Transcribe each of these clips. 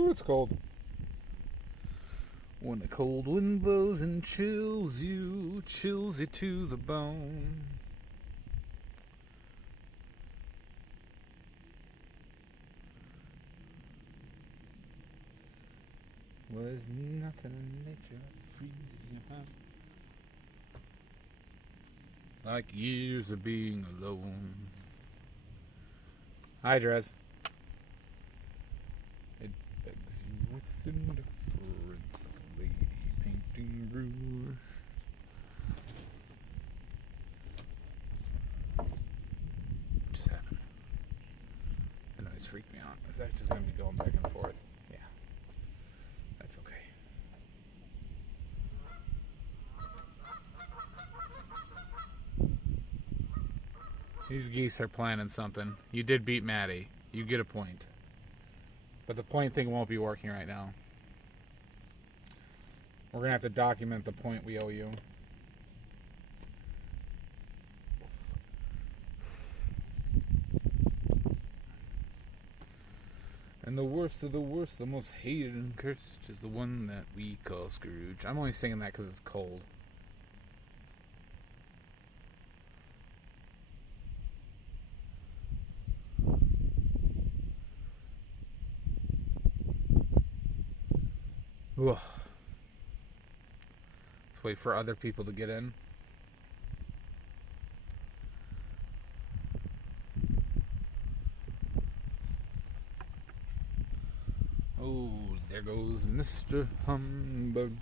Ooh, it's cold. When the cold wind blows and chills you to the bone. Was nothing in nature freeze your heart like years of being alone. Hi, Drez. It begs you with indifference, lady painting rouge. What just happened? The noise freaked me out. Is that just going to be going back and forth? Yeah. That's okay. These geese are planning something. You did beat Maddie. You get a point. But the point thing won't be working right now. We're going to have to document the point we owe you. And the worst of the worst, the most hated and cursed, is the one that we call Scrooge. I'm only singing that because it's cold. Ugh. Let's wait for other people to get in. Oh, there goes Mr. Humbug.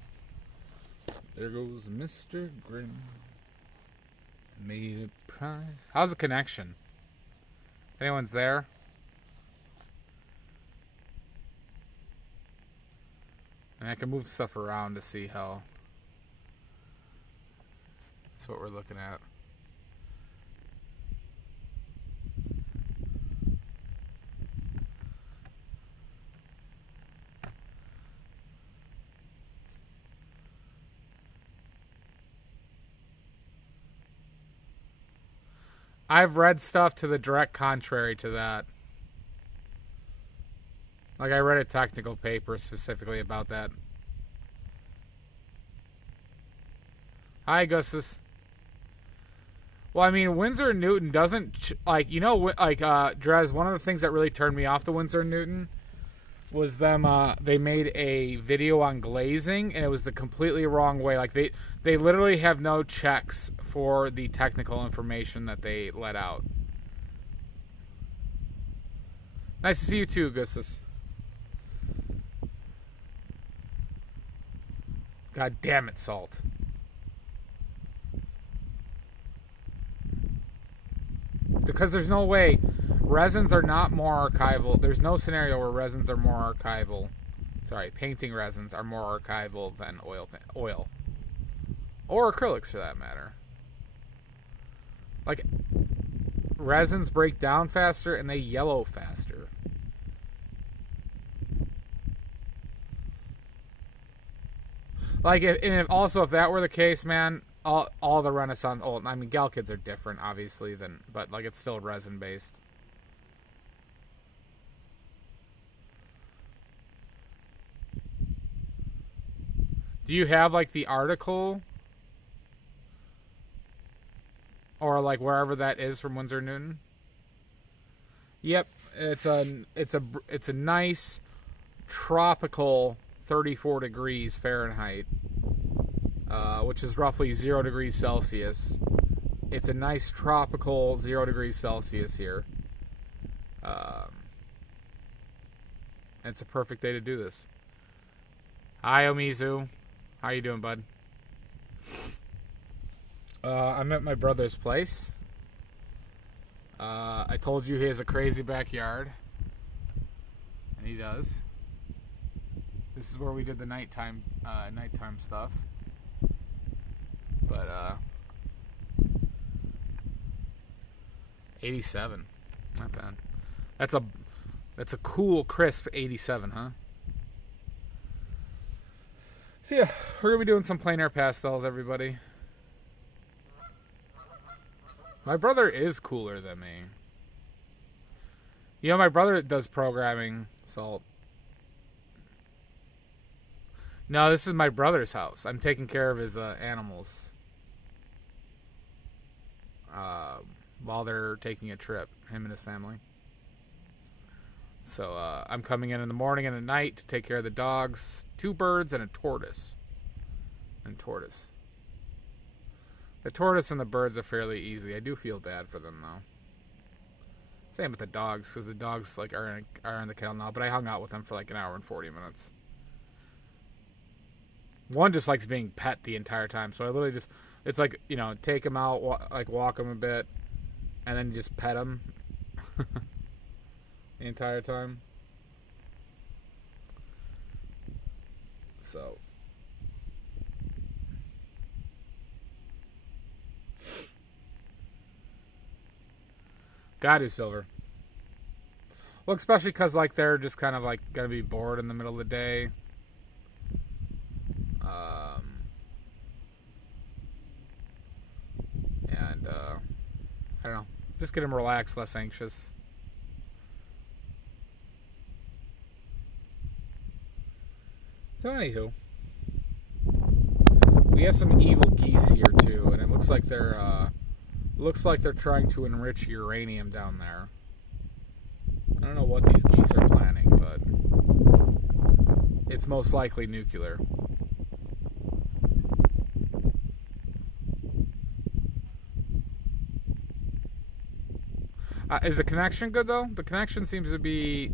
There goes Mr. Grim. Made a prize. How's the connection? Anyone's there? And I can move stuff around to see how. That's what we're looking at. I've read stuff to the direct contrary to that. Like, I read a technical paper specifically about that. Hi, Augustus. Well, I mean, Winsor & Newton doesn't... Like, you know, like, Drez, one of the things that really turned me off to Winsor & Newton was them, they made a video on glazing, and it was the completely wrong way. Like, they literally have no checks for the technical information that they let out. Nice to see you too, Augustus. God damn it, Salt. Because there's no way. Resins are not more archival. There's no scenario where resins are more archival. Sorry, painting resins are more archival than oil. Or acrylics, for that matter. Like, resins break down faster and they yellow faster. Like, if that were the case, man, all the Renaissance, I mean, gal kids are different, obviously, but like, it's still resin based. Do you have like the article, or like wherever that is from Winsor & Newton? Yep, it's a nice tropical 34 degrees Fahrenheit, which is roughly 0 degrees Celsius. It's a nice tropical 0 degrees Celsius here. It's a perfect day to do this. Hi, Omizu. How you doing, bud? I'm at my brother's place. I told you he has a crazy backyard. And he does. This is where we did the nighttime stuff. But 87. Not bad. That's a cool, crisp 87, huh? So yeah, we're gonna be doing some plein air pastels, everybody. My brother is cooler than me. You know, my brother does programming, Salt. No, this is my brother's house. I'm taking care of his animals while they're taking a trip, him and his family. So I'm coming in the morning and at night to take care of the dogs, 2 birds and a tortoise. The tortoise and the birds are fairly easy. I do feel bad for them though. Same with the dogs, because the dogs like are in the kennel now. But I hung out with them for like an hour and 40 minutes. One just likes being pet the entire time, so I literally just, it's like, you know, take him out, walk him a bit, and then just pet him the entire time. So gotta do silver. Well, especially because like they're just kind of like gonna be bored in the middle of the day. And I don't know, just get them relaxed, less anxious. So anywho, we have some evil geese here too, and it looks like they're trying to enrich uranium down there. I don't know what these geese are planning, but it's most likely nuclear. Is the connection good though? The connection seems to be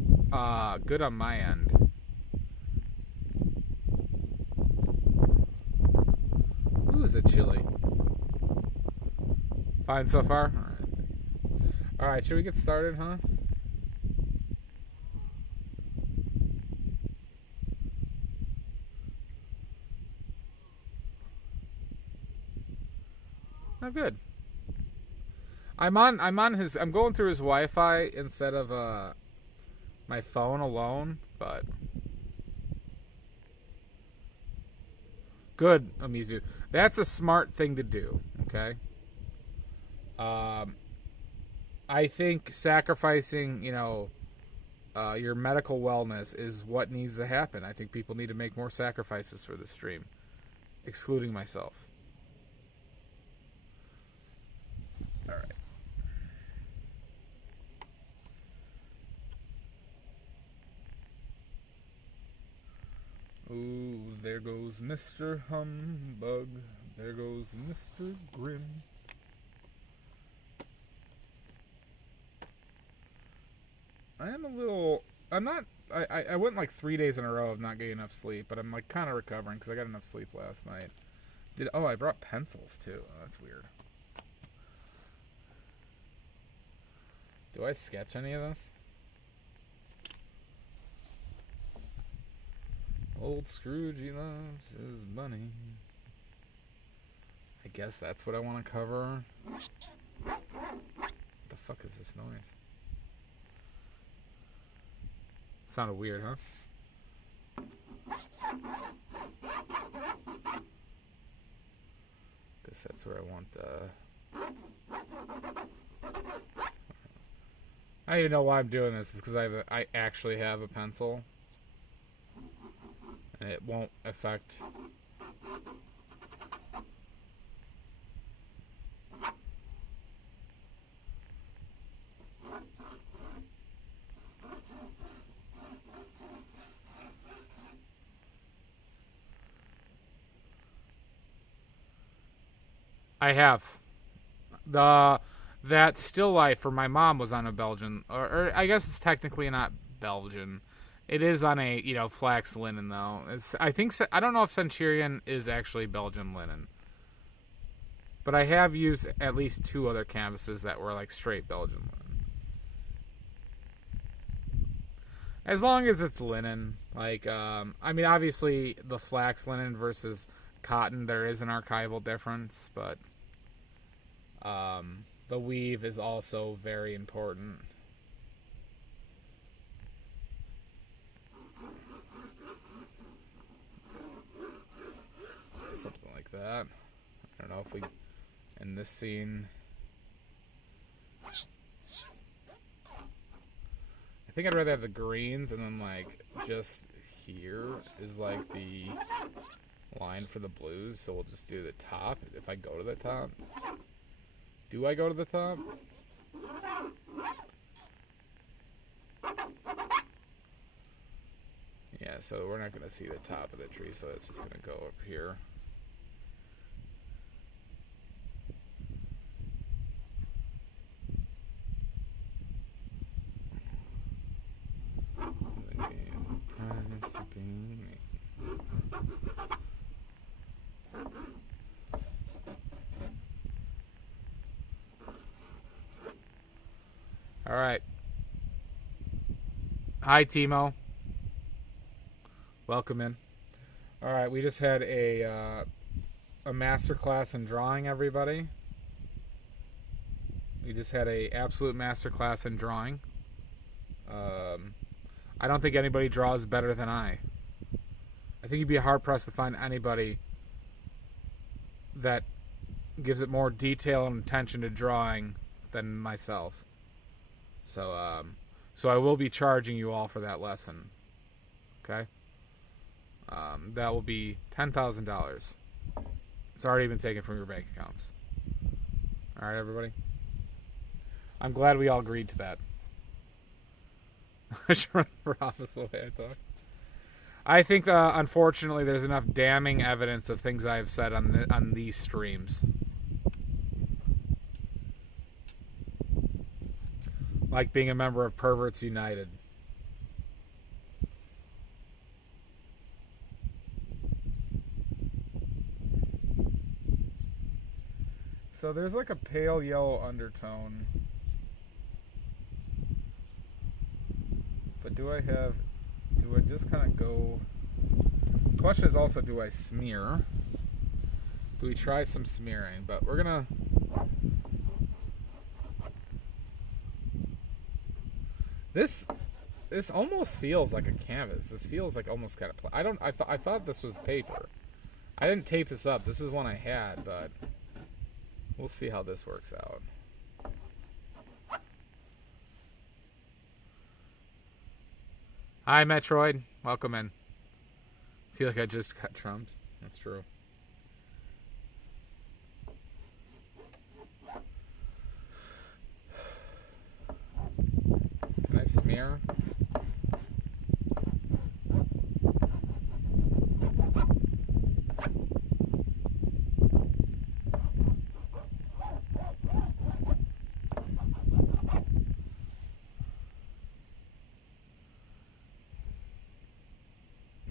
good on my end. Ooh, is it chilly? Fine so far? Alright, should we get started, huh? Oh, good. I'm going through his Wi-Fi instead of my phone alone, but good, Amizu. That's a smart thing to do, okay? I think sacrificing, your medical wellness is what needs to happen. I think people need to make more sacrifices for this stream, excluding myself. All right. Ooh, there goes Mr. Humbug. There goes Mr. Grim. I went like 3 days in a row of not getting enough sleep, but I'm like kind of recovering because I got enough sleep last night. I brought pencils too. Oh, that's weird. Do I sketch any of this? Old Scrooge, he loves his money. I guess that's what I want to cover. What the fuck is this noise? Sounded weird, huh? Guess that's where I want I don't even know why I'm doing this. It's because I actually have a pencil. And it won't affect... I have. That still life for my mom was on a Belgian, or I guess it's technically not Belgian. It is on a flax linen though. I don't know if Centurion is actually Belgian linen, but I have used at least 2 other canvases that were like straight Belgian linen. As long as it's linen, obviously the flax linen versus cotton, there is an archival difference, but the weave is also very important. Something like that. I don't know if we, in this scene, I think I'd rather have the greens and then just here is like the line for the blues, so we'll just do the top. If I go to the top, do I go to the top? Yeah, so we're not going to see the top of the tree, so it's just going to go up here. All right. Hi, Timo. Welcome in. All right, we just had a master class in drawing, everybody. We just had a absolute master class in drawing. I don't think anybody draws better than I. I think you'd be hard pressed to find anybody that gives it more detail and attention to drawing than myself. So I will be charging you all for that lesson. Okay? That will be $10,000. It's already been taken from your bank accounts. All right, everybody? I'm glad we all agreed to that. I should run for office the way I talk. I think, unfortunately, there's enough damning evidence of things I've said on these streams. Like being a member of Perverts United. So there's like a pale yellow undertone. But do I just kind of go... The question is also, do I smear? Do we try some smearing? But we're gonna... This almost feels like a canvas. This feels like almost kind of... I thought this was paper. I didn't tape this up. This is one I had, but we'll see how this works out. Hi, Metroid. Welcome in. I feel like I just got trumped. That's true. Can I smear?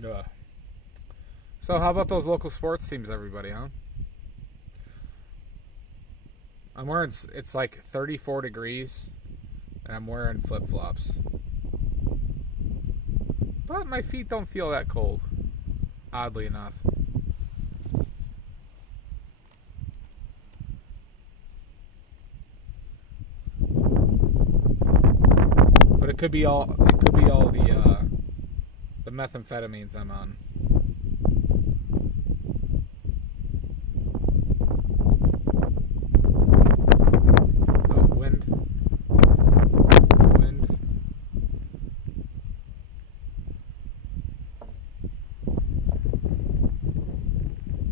Ugh. So how about those local sports teams, everybody, huh? I'm wearing, it's like 34 degrees, and I'm wearing flip-flops. But my feet don't feel that cold, oddly enough. But it could be all the methamphetamines I'm on. Oh, wind.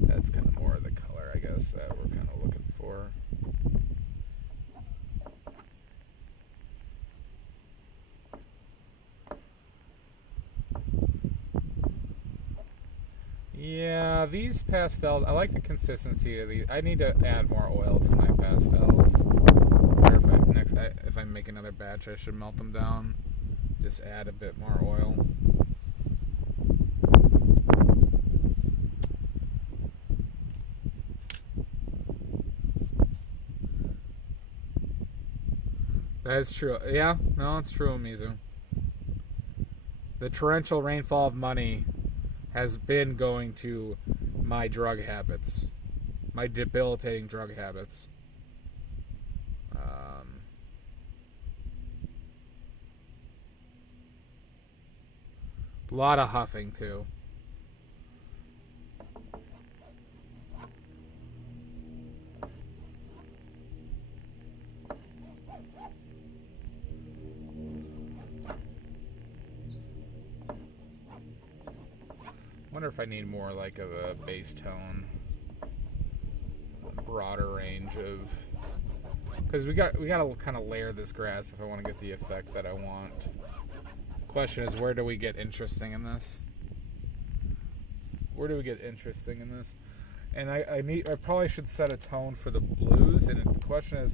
That's kind of more of the color, I guess, that we're kind of looking for. Yeah, these pastels, I like the consistency of these. I need to add more oil to my pastels. Or if I make another batch, I should melt them down. Just add a bit more oil. That is true. Yeah, no, it's true, Mizu. The torrential rainfall of money has been going to my drug habits, my debilitating drug habits. A lot of huffing too. wonder if I need more like of a base tone, broader range of, because we got to kind of layer this grass if I want to get the effect that I want. Question is, where do we get interesting in this? Where do we get interesting in this? And I probably should set a tone for the blues. And the question is,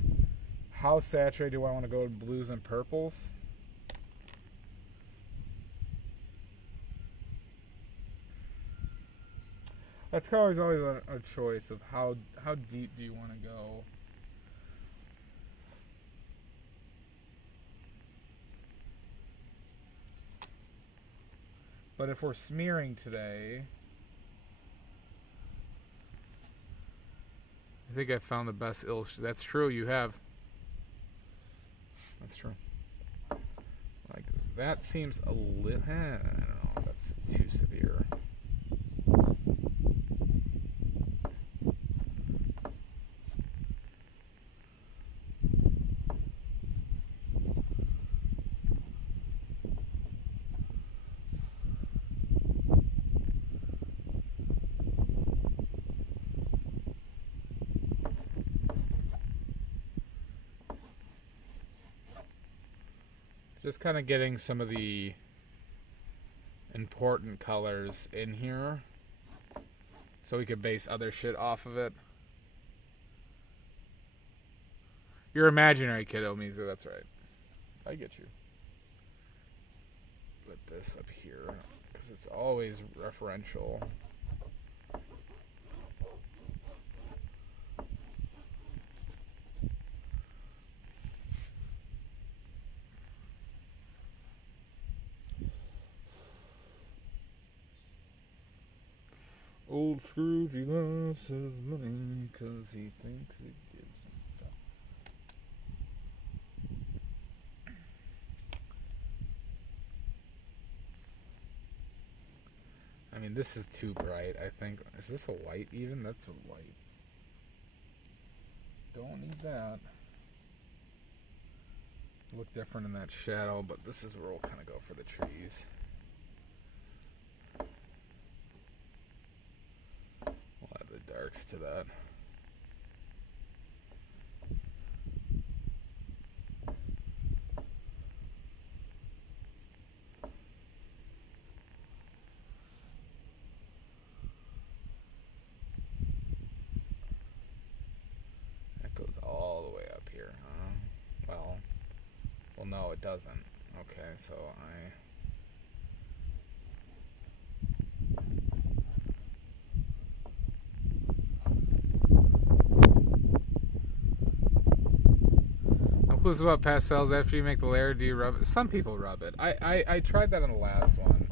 how saturated do I want to go with blues and purples? That's always a choice of how deep do you want to go. But if we're smearing today, I think I found the best illustration. That's true, you have. That's true. Like, that seems a little, I don't know if that's too severe. Just kind of getting some of the important colors in here so we could base other shit off of it. You're imaginary, kiddo, Mizu, that's right. I get you. Put this up here because it's always referential. Old Scrooge, he loves his money because he thinks it gives him stuff. I mean, this is too bright, I think. Is this a white even? That's a white. Don't need that. Look different in that shadow, but this is where we'll kind of go for the trees. We'll add the darks to that. That goes all the way up here, huh? Well, no, it doesn't. Okay, so I'm clueless about pastels. After you make the layer, do you rub it? Some people rub it. I tried that on the last one,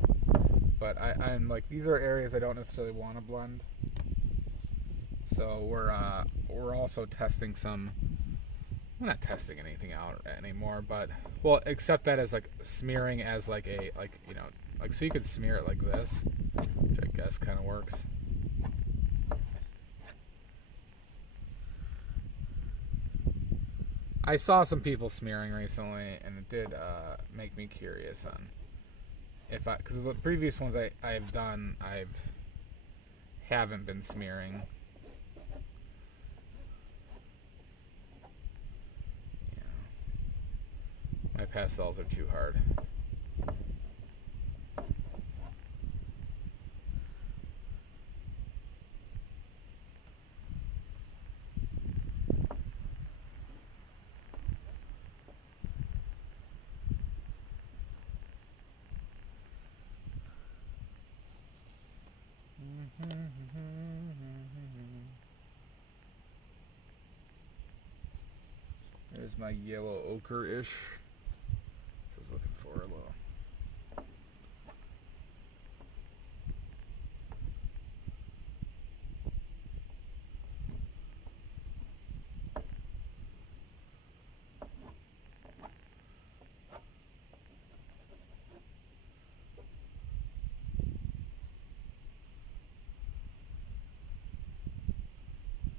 but I'm like, these are areas I don't necessarily want to blend. So we're also testing some. We're not testing anything out anymore, but well, except that as like smearing as like a like so you could smear it like this, which I guess kind of works. I saw some people smearing recently, and it did make me curious on if because the previous ones I've done haven't been smearing. My pastels are too hard. There's my yellow ochre-ish. Looking for a little.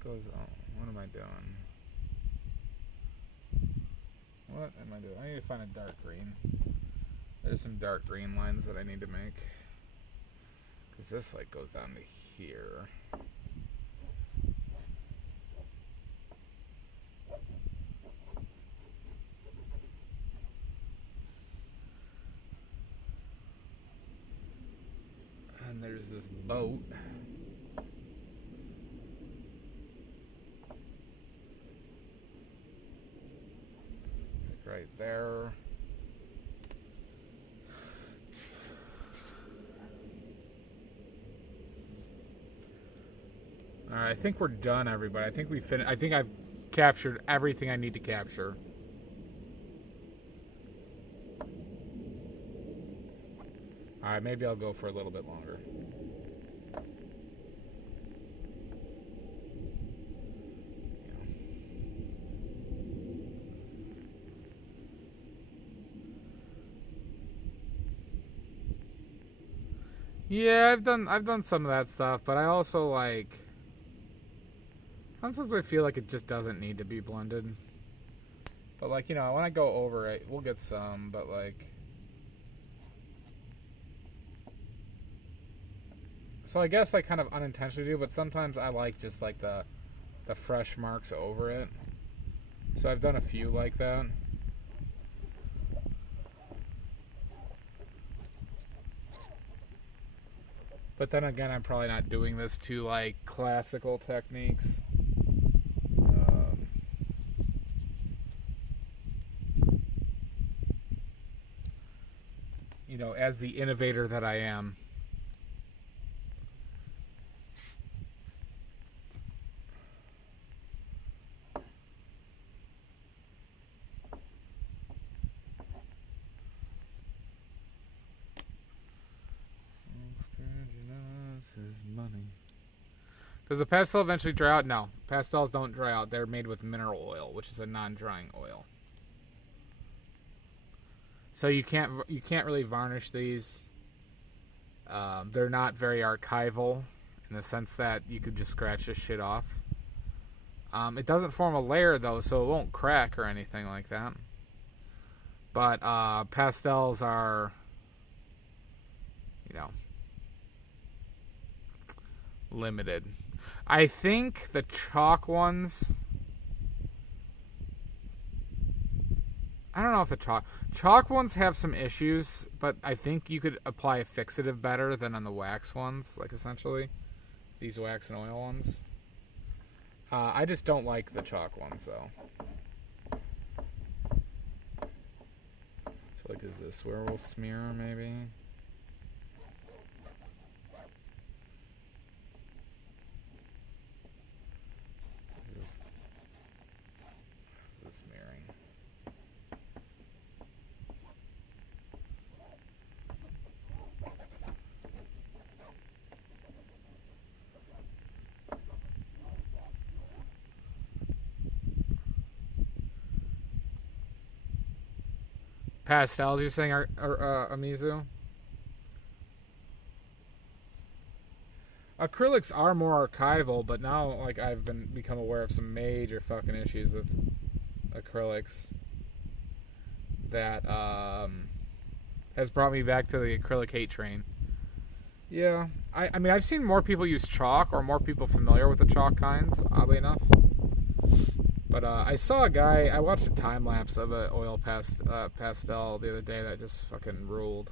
Goes on. What am I doing? What am I doing? I need to find a dark green. There's some dark green lines that I need to make. Because this like goes down to here. And there's this boat. Right there. All right, I think we're done, everybody. I think we finished. I think I've captured everything I need to capture. All right, maybe I'll go for a little bit longer. Yeah, I've done some of that stuff, but I also like sometimes I feel like it just doesn't need to be blended. But like, you know, when I go over it, we'll get some, but like so I guess I kind of unintentionally do, but sometimes I like just like the fresh marks over it. So I've done a few like that. But then again, I'm probably not doing this to like classical techniques. You know, as the innovator that I am. Money. Does the pastel eventually dry out? No, pastels don't dry out. They're made with mineral oil, which is a non-drying oil. So you can't really varnish these. They're not very archival in the sense that you could just scratch this shit off. It doesn't form a layer though, so it won't crack or anything like that. But pastels are, you know, limited. I think the chalk ones, I don't know if the chalk ones have some issues, but I think you could apply a fixative better than on the wax ones, like essentially these wax and oil ones. I just don't like the chalk ones though. So like, is this where we'll smear maybe? Pastels, you're saying, are Amizu? Acrylics are more archival, but now like I've become aware of some major fucking issues with acrylics that has brought me back to the acrylic hate train. Yeah, I mean I've seen more people use chalk, or more people familiar with the chalk kinds, oddly enough. But I saw a guy, I watched a time lapse of an oil pastel the other day that just fucking ruled.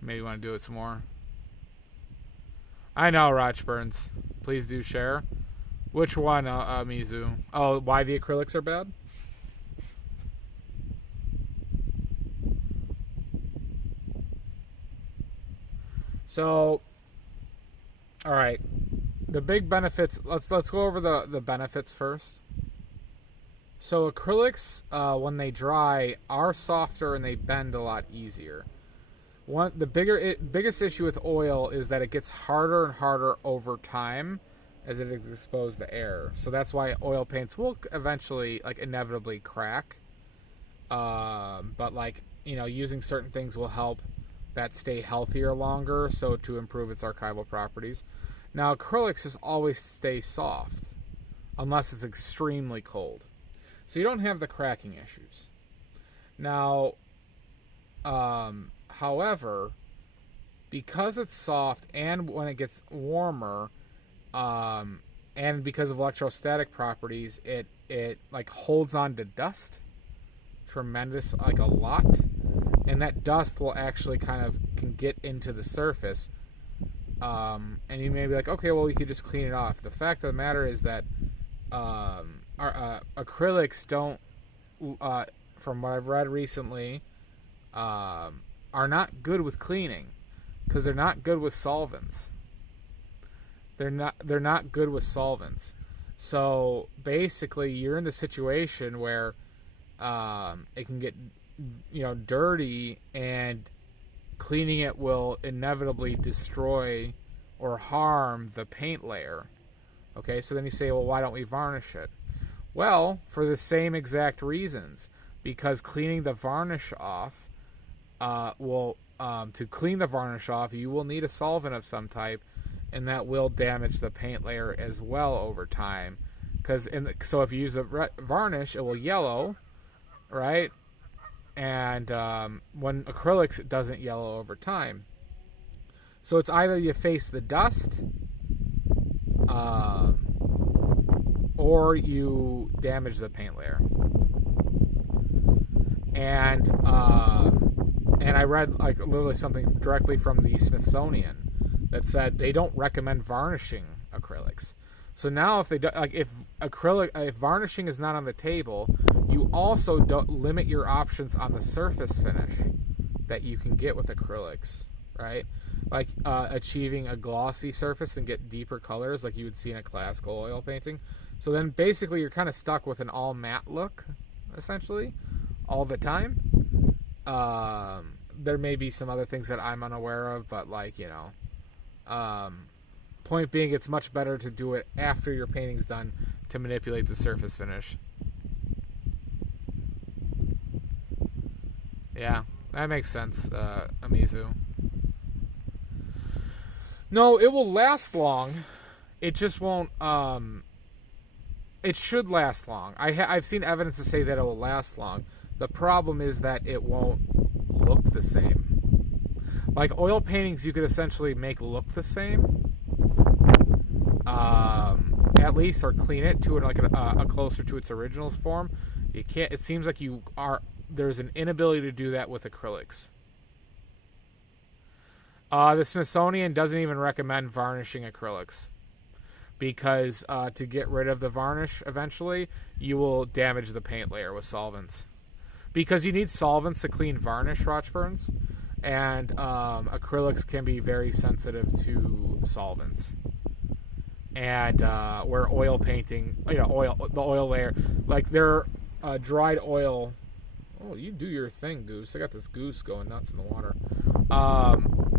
Maybe you want to do it some more. I know, Rochburns. Please do share. Which one, Mizu? Oh, why the acrylics are bad? So, all right. The big benefits. Let's go over the benefits first. So acrylics, when they dry, are softer and they bend a lot easier. The biggest issue with oil is that it gets harder and harder over time as it is exposed to air. So that's why oil paints will eventually, like, inevitably crack. But like, you know, using certain things will help that stay healthier longer, so to improve its archival properties. Now, acrylics just always stay soft unless it's extremely cold. So you don't have the cracking issues. Now, however, because it's soft, and when it gets warmer, and because of electrostatic properties, it like holds on to dust tremendous, like a lot, and that dust will actually kind of can get into the surface. And you may be like, okay, well, we could just clean it off. The fact of the matter is that our acrylics don't, from what I've read recently, are not good with cleaning because they're not good with solvents. They're not good with solvents. So basically, you're in the situation where it can get, dirty, and cleaning it will inevitably destroy or harm the paint layer. Okay, so then you say, well, why don't we varnish it? Well, for the same exact reasons. Because cleaning the varnish off to clean the varnish off, you will need a solvent of some type, and that will damage the paint layer as well over time. So if you use a varnish, it will yellow, right? And when acrylics, it doesn't yellow over time. So it's either you face the dust, or you damage the paint layer. And I read like literally something directly from the Smithsonian that said they don't recommend varnishing acrylics. So now if varnishing is not on the table, you also don't limit your options on the surface finish that you can get with acrylics, right? Like achieving a glossy surface and get deeper colors like you would see in a classical oil painting. So then basically you're kind of stuck with an all matte look, essentially, all the time. There may be some other things that I'm unaware of, but point being, it's much better to do it after your painting's done to manipulate the surface finish. Yeah, that makes sense, Amizu. No, it will last long. It just won't. It should last long. I've seen evidence to say that it will last long. The problem is that it won't look the same. Like oil paintings, you could essentially make look the same, at least, or clean it to a closer to its original form. You can't. It seems like there's an inability to do that with acrylics. The Smithsonian doesn't even recommend varnishing acrylics because to get rid of the varnish eventually, you will damage the paint layer with solvents. Because you need solvents to clean varnish, Rochburns, and acrylics can be very sensitive to solvents. And where oil painting, the oil layer, like their dried oil. Oh, you do your thing, Goose. I got this goose going nuts in the water.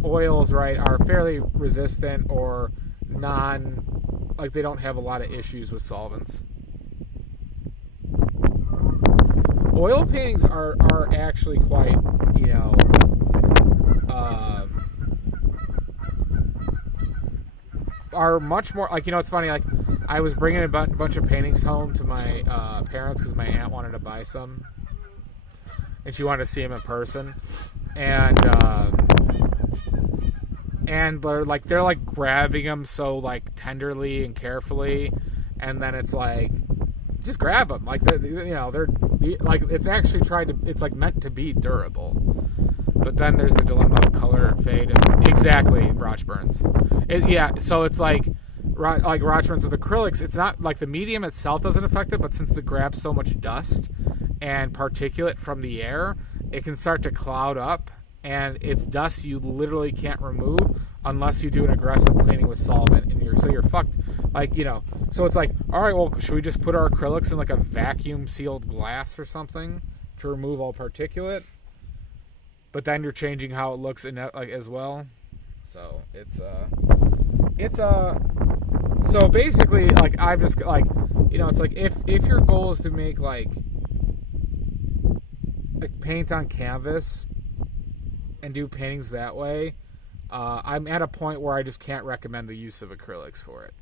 Oils, right, are fairly resistant or they don't have a lot of issues with solvents. Oil paintings are actually quite, are much more, it's funny, I was bringing a bunch of paintings home to my parents because my aunt wanted to buy some, and she wanted to see them in person, and they're grabbing them so tenderly and carefully, and then it's just grab them, they're it's actually it's meant to be durable, but then there's the dilemma of color and fade. Exactly, Rochburns. So it's like Rochburns with acrylics, it's not the medium itself doesn't affect it, but since it grabs so much dust and particulate from the air, it can start to cloud up, and it's dust you literally can't remove unless you do an aggressive cleaning with solvent, and you're fucked. So it's all right, well, should we just put our acrylics in a vacuum sealed glass or something to remove all particulate? But then you're changing how it looks as well. So so basically I've just if your goal is to make paint on canvas and do paintings that way, I'm at a point where I just can't recommend the use of acrylics for it.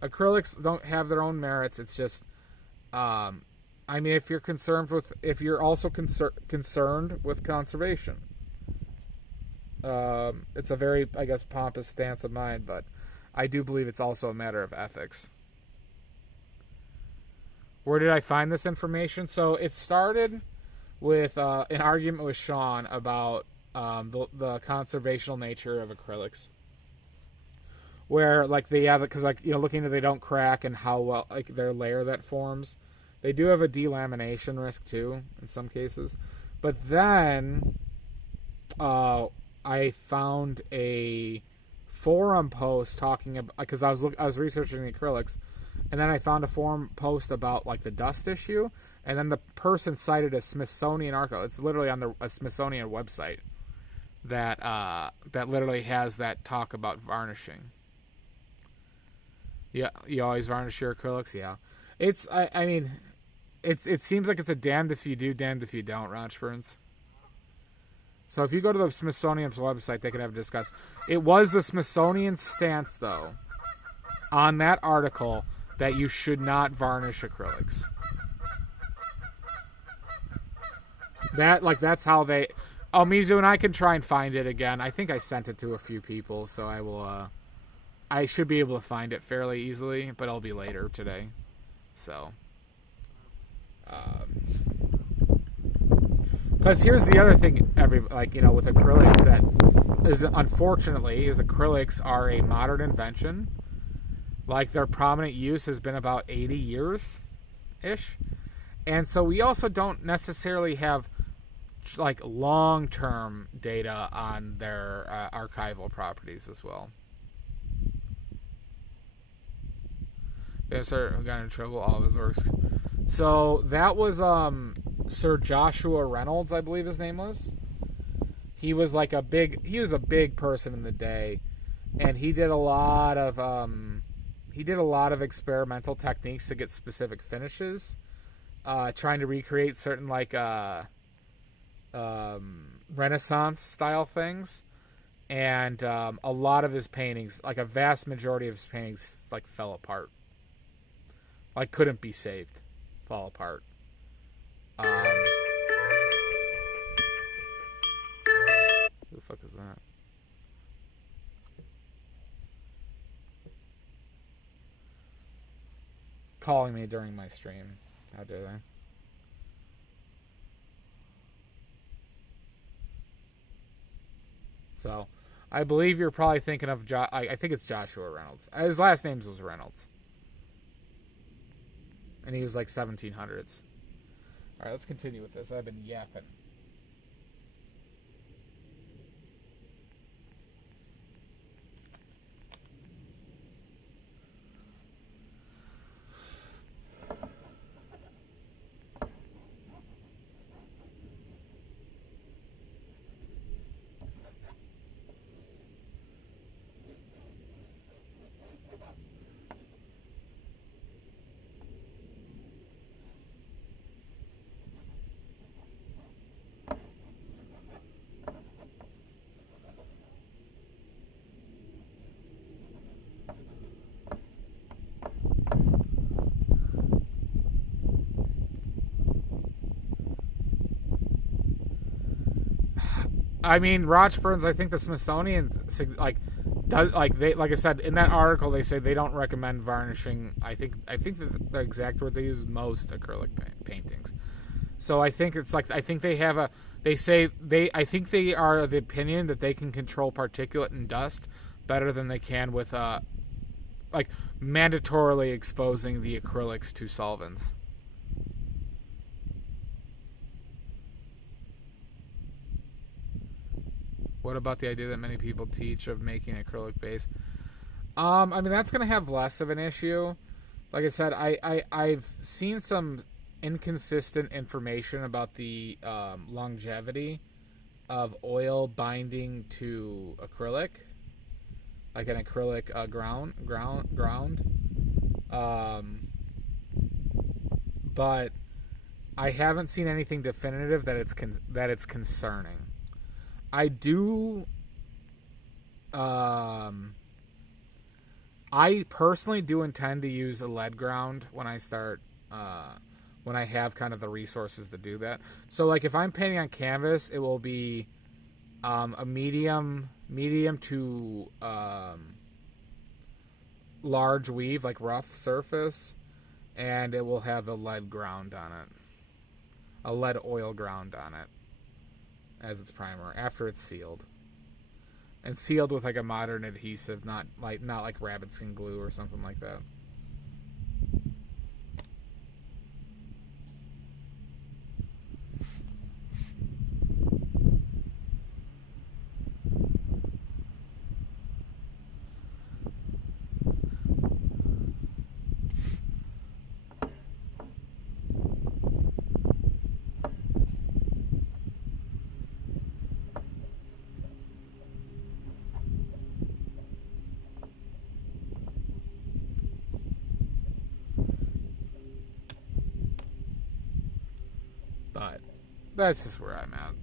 Acrylics don't have their own merits. It's just, if you're also concerned with conservation, It's a very, I guess, pompous stance of mine, but I do believe it's also a matter of ethics. Where did I find this information? So it started with an argument with Sean about the conservational nature of acrylics, where like they have, because like looking at they don't crack and how well like their layer that forms, they do have a delamination risk too in some cases. But then I found a forum post talking about, because I was researching the acrylics, and then I found a forum post about like the dust issue, and then the person cited a Smithsonian article. It's literally on a Smithsonian website that that literally has that talk about varnishing. Yeah, you always varnish your acrylics. Yeah, I mean, it seems like it's a damned if you do, damned if you don't, Rochburns. So if you go to the Smithsonian's website, they can have a discuss. It was the Smithsonian stance, though, on that article that you should not varnish acrylics. That's how they. Oh, Mizu, and I can try and find it again. I think I sent it to a few people, so I will. I should be able to find it fairly easily, but it'll be later today. So. Because here's the other thing, with acrylics that is unfortunately is acrylics are a modern invention. Like their prominent use has been about 80 years, ish, and so we also don't necessarily have like long-term data on their archival properties as well. Yeah, sir, who got in trouble? All of his works. So that was Sir Joshua Reynolds, I believe his name was. He was a big person in the day, and he did a lot of experimental techniques to get specific finishes, trying to recreate certain Renaissance style things, and a lot of his paintings, like a vast majority of his paintings, fell apart, couldn't be saved, fall apart. Who the fuck is that? Calling me during my stream. How dare they? So, I believe you're probably thinking of I think it's Joshua Reynolds. His last name was Reynolds. And he was 1700s. Alright, let's continue with this. I've been yapping. I mean, Rochburns, I think the Smithsonian does I said in that article they say they don't recommend varnishing. I think that the exact words they use is most acrylic paintings. So I think it's I think they have I think they are of the opinion that they can control particulate and dust better than they can with mandatorily exposing the acrylics to solvents. What about the idea that many people teach of making acrylic base? I mean, that's going to have less of an issue. Like I said, I've seen some inconsistent information about the longevity of oil binding to acrylic, like an acrylic ground. But I haven't seen anything definitive that it's concerning. I do. I personally do intend to use a lead ground when I start. When I have kind of the resources to do that. So, if I'm painting on canvas, it will be a medium to large weave, like rough surface, and it will have a lead ground on it, a lead oil ground on it as its primer after it's sealed, and sealed with like a modern adhesive, not like rabbit skin glue or something like that. But that's just where I'm at.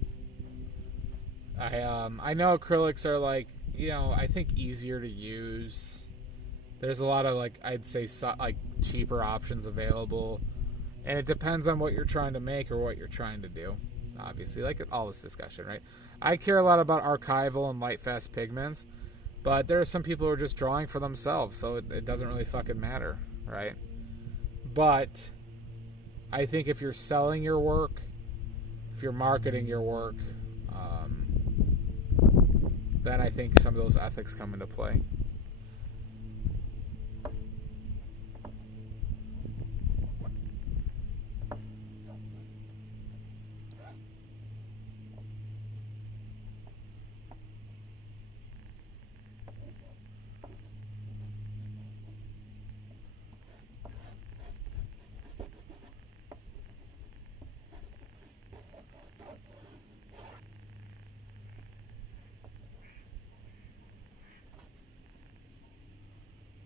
I know acrylics are like, I think easier to use. There's a lot of like, I'd say like cheaper options available, and it depends on what you're trying to make or what you're trying to do. Obviously, like all this discussion, right? I care a lot about archival and light fast pigments, but there are some people who are just drawing for themselves, so it doesn't really fucking matter, right? But I think if you're selling your work, if you're marketing your work, then I think some of those ethics come into play.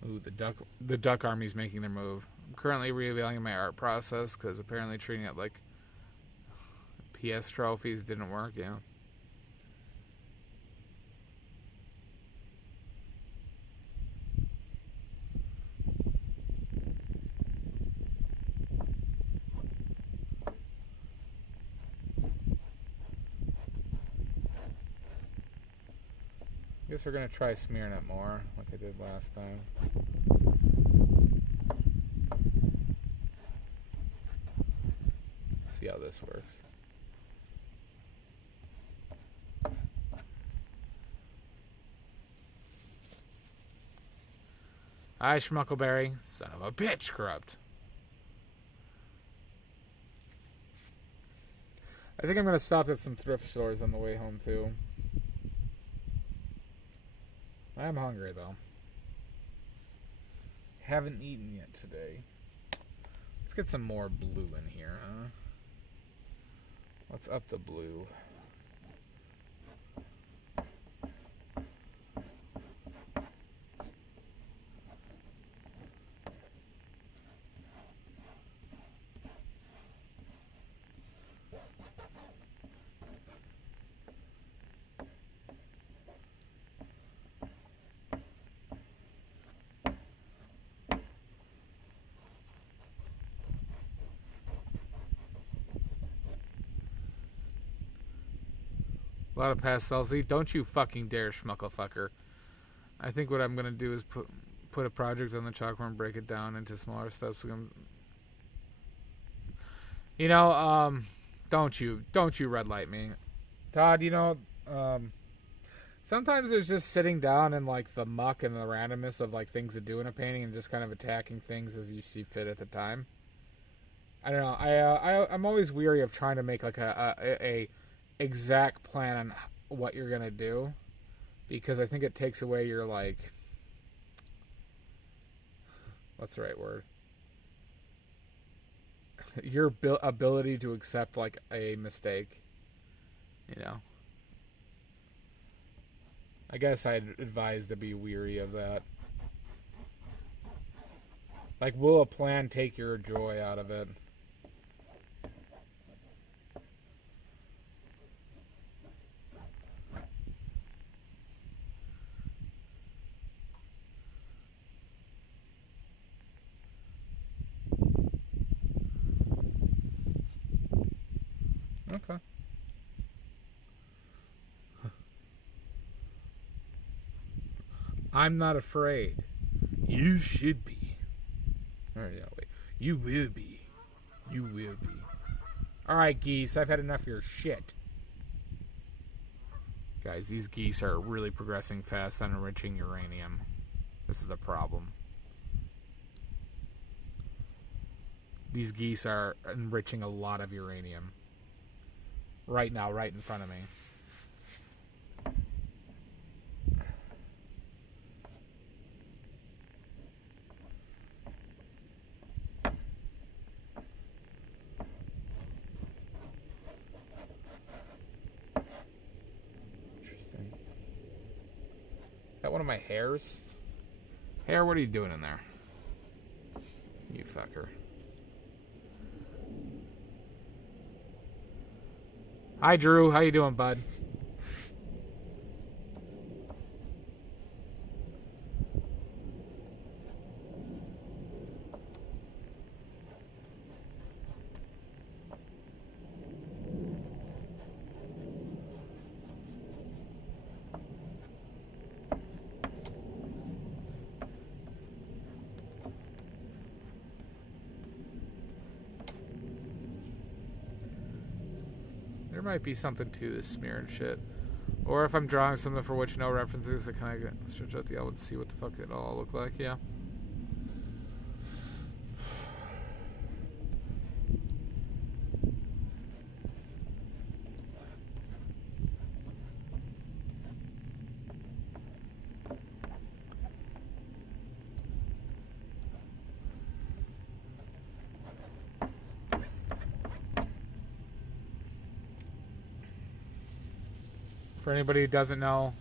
Ooh, the duck army's making their move. I'm currently reevaluating my art process because apparently treating it like PS trophies didn't work. Yeah. I guess we're gonna try smearing it more, like I did last time. See how this works. Hi, Schmuckleberry. Son of a bitch, corrupt. I think I'm gonna stop at some thrift stores on the way home too. I'm hungry though. Haven't eaten yet today. Let's get some more blue in here, huh? Let's up the blue. A lot of pastels. Don't you fucking dare, schmucklefucker. I think what I'm gonna do is put a project on the chalkboard and break it down into smaller steps. Don't you red light me, Todd. Sometimes there's just sitting down and like the muck and the randomness of like things to do in a painting and just kind of attacking things as you see fit at the time. I don't know. I'm always weary of trying to make like a exact plan on what you're gonna do, because I think it takes away your like, what's the right word? Your ability to accept like a mistake. I guess I'd advise to be weary of that. Like, will a plan take your joy out of it? Okay. I'm not afraid. You should be. Alright, yeah, wait. You will be. You will be. Alright, geese, I've had enough of your shit. Guys, these geese are really progressing fast on enriching uranium. This is the problem. These geese are enriching a lot of uranium. Right now, right in front of me. Interesting. Is that one of my hairs? Hair, what are you doing in there? You fucker. Hi, Drew. How you doing, bud? There might be something to this smear and shit. Or if I'm drawing something for which no references, I kind of stretch out the elbow to see what the fuck it all look like. Yeah. For anybody who doesn't know,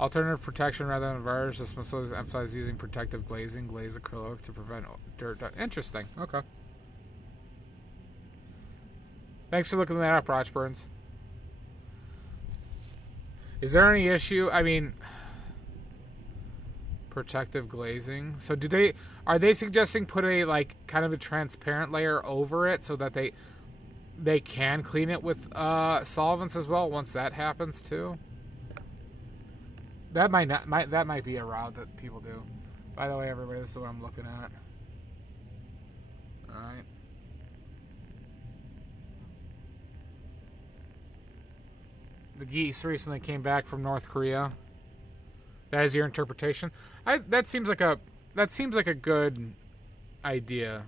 alternative protection rather than varnish. This must always emphasize using protective glazing, glaze acrylic to prevent dirt. Interesting. Okay. Thanks for looking that up, Roch Burns. Is there any issue? I mean, protective glazing. So are they suggesting put a like kind of a transparent layer over it so that they can clean it with solvents as well once that happens too? That might be a route that people do. By the way, everybody, this is what I'm looking at. All right. The geese recently came back from North Korea. That is your interpretation. That seems like a good idea.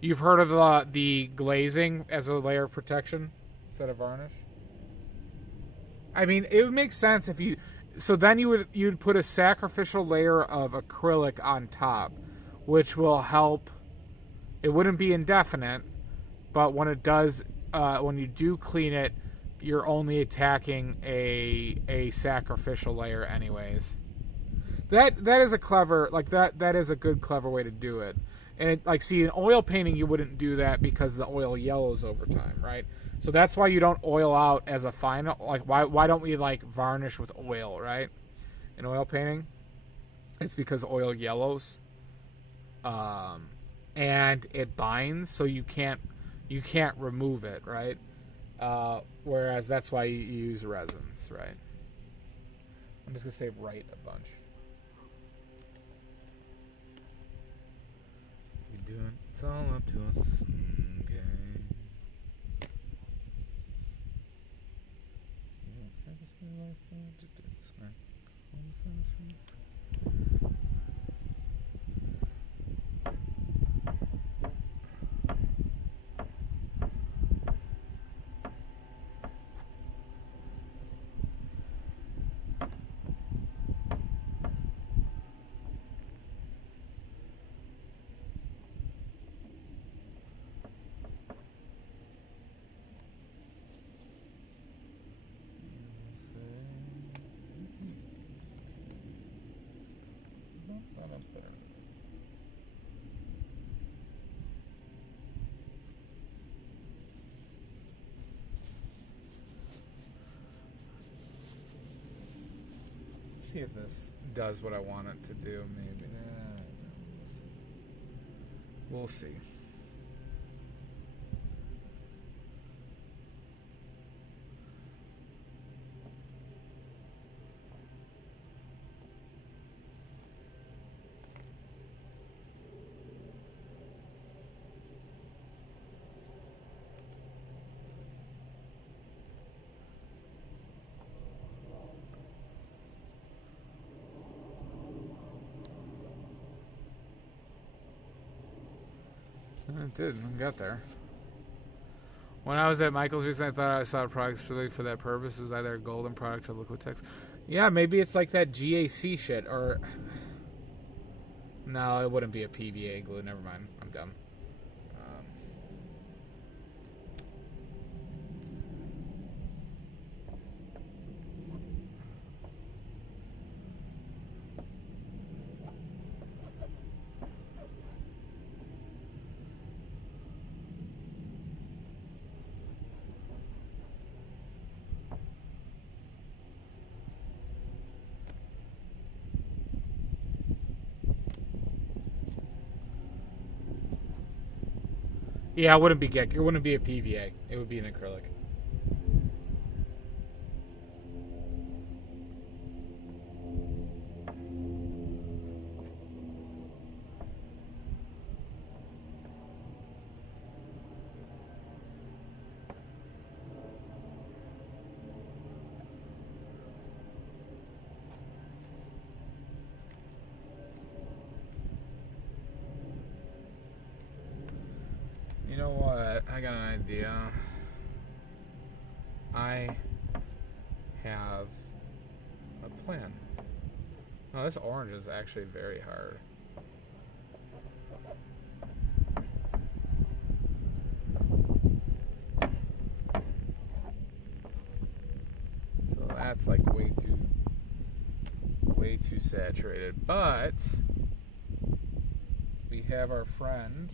You've heard of the glazing as a layer of protection instead of varnish? I mean, it would make sense if you. So then you'd put a sacrificial layer of acrylic on top, which will help. It wouldn't be indefinite, but when it does, when you do clean it, you're only attacking a sacrificial layer, anyways. That is a clever, like that is a good clever way to do it. And see, in oil painting, you wouldn't do that because the oil yellows over time, right? So that's why you don't oil out as a final. Like, why don't we varnish with oil, right? In oil painting, it's because oil yellows, and it binds, so you can't remove it, right? Whereas that's why you use resins, right? I'm just gonna say right a bunch. We do it. It's all up to us. Okay. See if this does what I want it to do. Maybe. We'll see. It did. Got there. When I was at Michael's recently, I thought I saw a product specifically for that purpose. It was either a golden product or Liquitex. Yeah, maybe it's like that GAC shit, or... No, it wouldn't be a PVA glue. Never mind. I'm dumb. Yeah, it wouldn't be GEC. It wouldn't be a PVA. It would be an acrylic. You know what? I got an idea. I have a plan. Oh, this orange is actually very hard. So that's like way too saturated. But we have our friend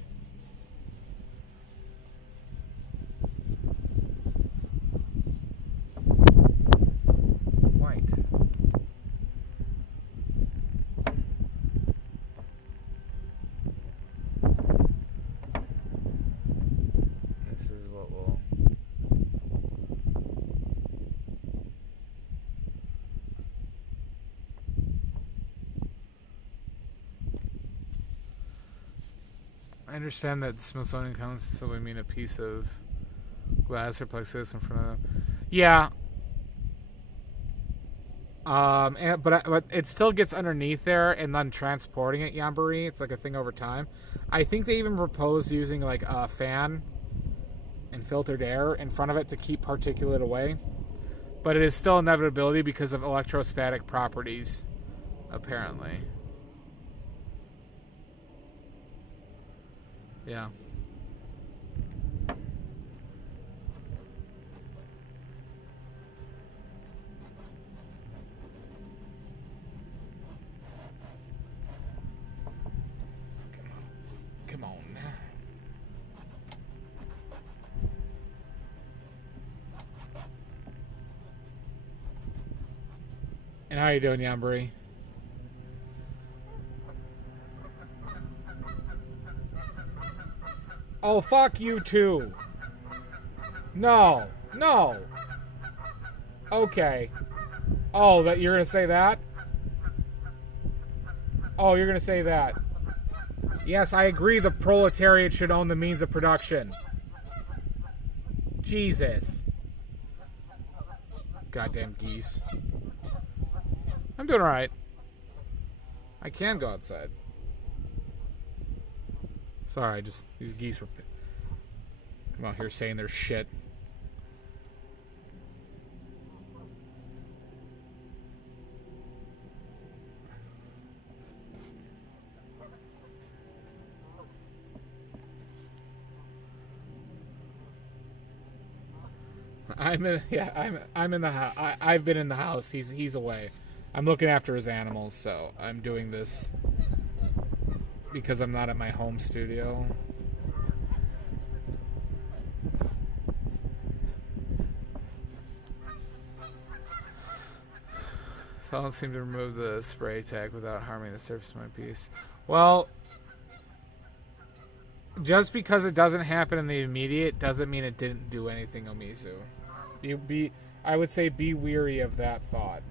I understand that the Smithsonian counts still would mean a piece of glass or plexiglass in front of them. Yeah. But it still gets underneath there and then transporting it, Yambari. It's like a thing over time. I think they even proposed using like a fan and filtered air in front of it to keep particulate away. But it is still inevitability because of electrostatic properties, apparently. Yeah. Come on. And how you doing, Yambri? Oh, fuck you too. No. No. Okay. Oh, that you're gonna say that? Oh, you're gonna say that. Yes, I agree the proletariat should own the means of production. Jesus. Goddamn geese. I'm doing alright. I can go outside. Sorry, just these geese were come out here saying their shit. I'm in the house. I've been in the house. He's away. I'm looking after his animals, so I'm doing this because I'm not at my home studio. So I don't seem to remove the spray tag without harming the surface of my piece. Well, just because it doesn't happen in the immediate doesn't mean it didn't do anything, Omizu. I would say be weary of that thought.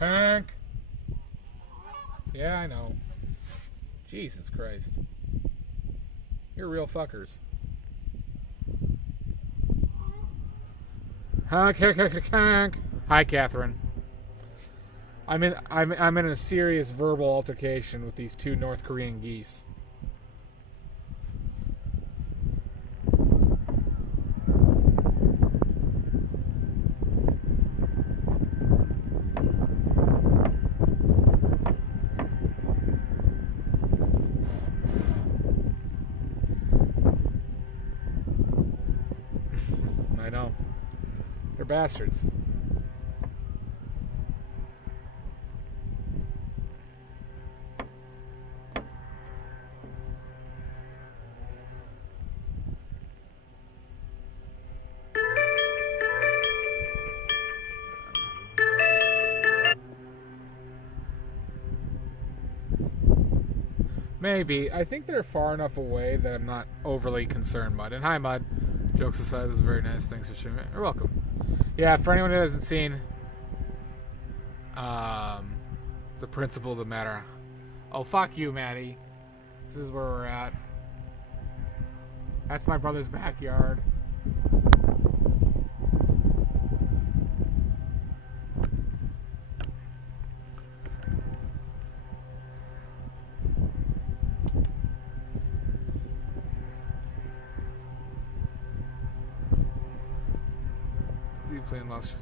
Hank. Yeah, I know. Jesus Christ. You're real fuckers. Hank, Hank, Hank, Hank. Hi, Catherine. I'm in a serious verbal altercation with these two North Korean geese. I know. They're bastards. Maybe. I think they're far enough away that I'm not overly concerned, Mud. And hi, Mud. Jokes aside, this is very nice. Thanks for streaming. You're welcome. Yeah, for anyone who hasn't seen the principle of the matter. Oh, fuck you, Maddie. This is where we're at. That's my brother's backyard.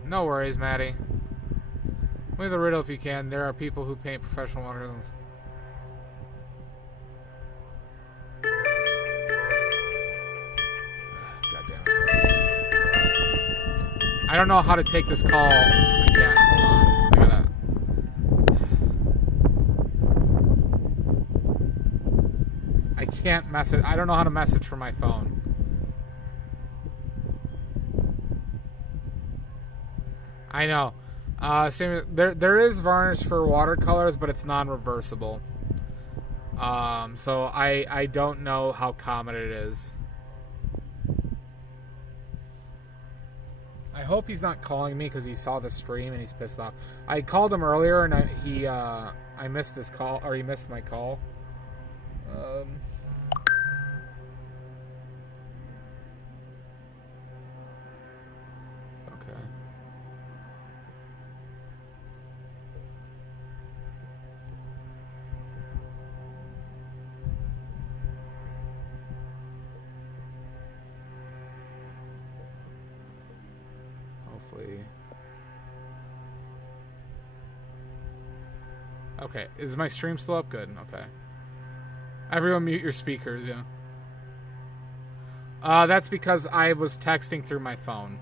No worries, Maddie. Leave the riddle if you can. There are people who paint professional watercolors. God damn it. I don't know how to take this call. I can't. Hold on. I can't message. I don't know how to message from my phone. I know. Same. There is varnish for watercolors, but it's non-reversible. So I don't know how common it is. I hope he's not calling me because he saw the stream and he's pissed off. I called him earlier and I missed this call, or he missed my call. Okay. Hopefully. Okay, is my stream still up? Good, okay. Everyone mute your speakers, yeah. That's because I was texting through my phone.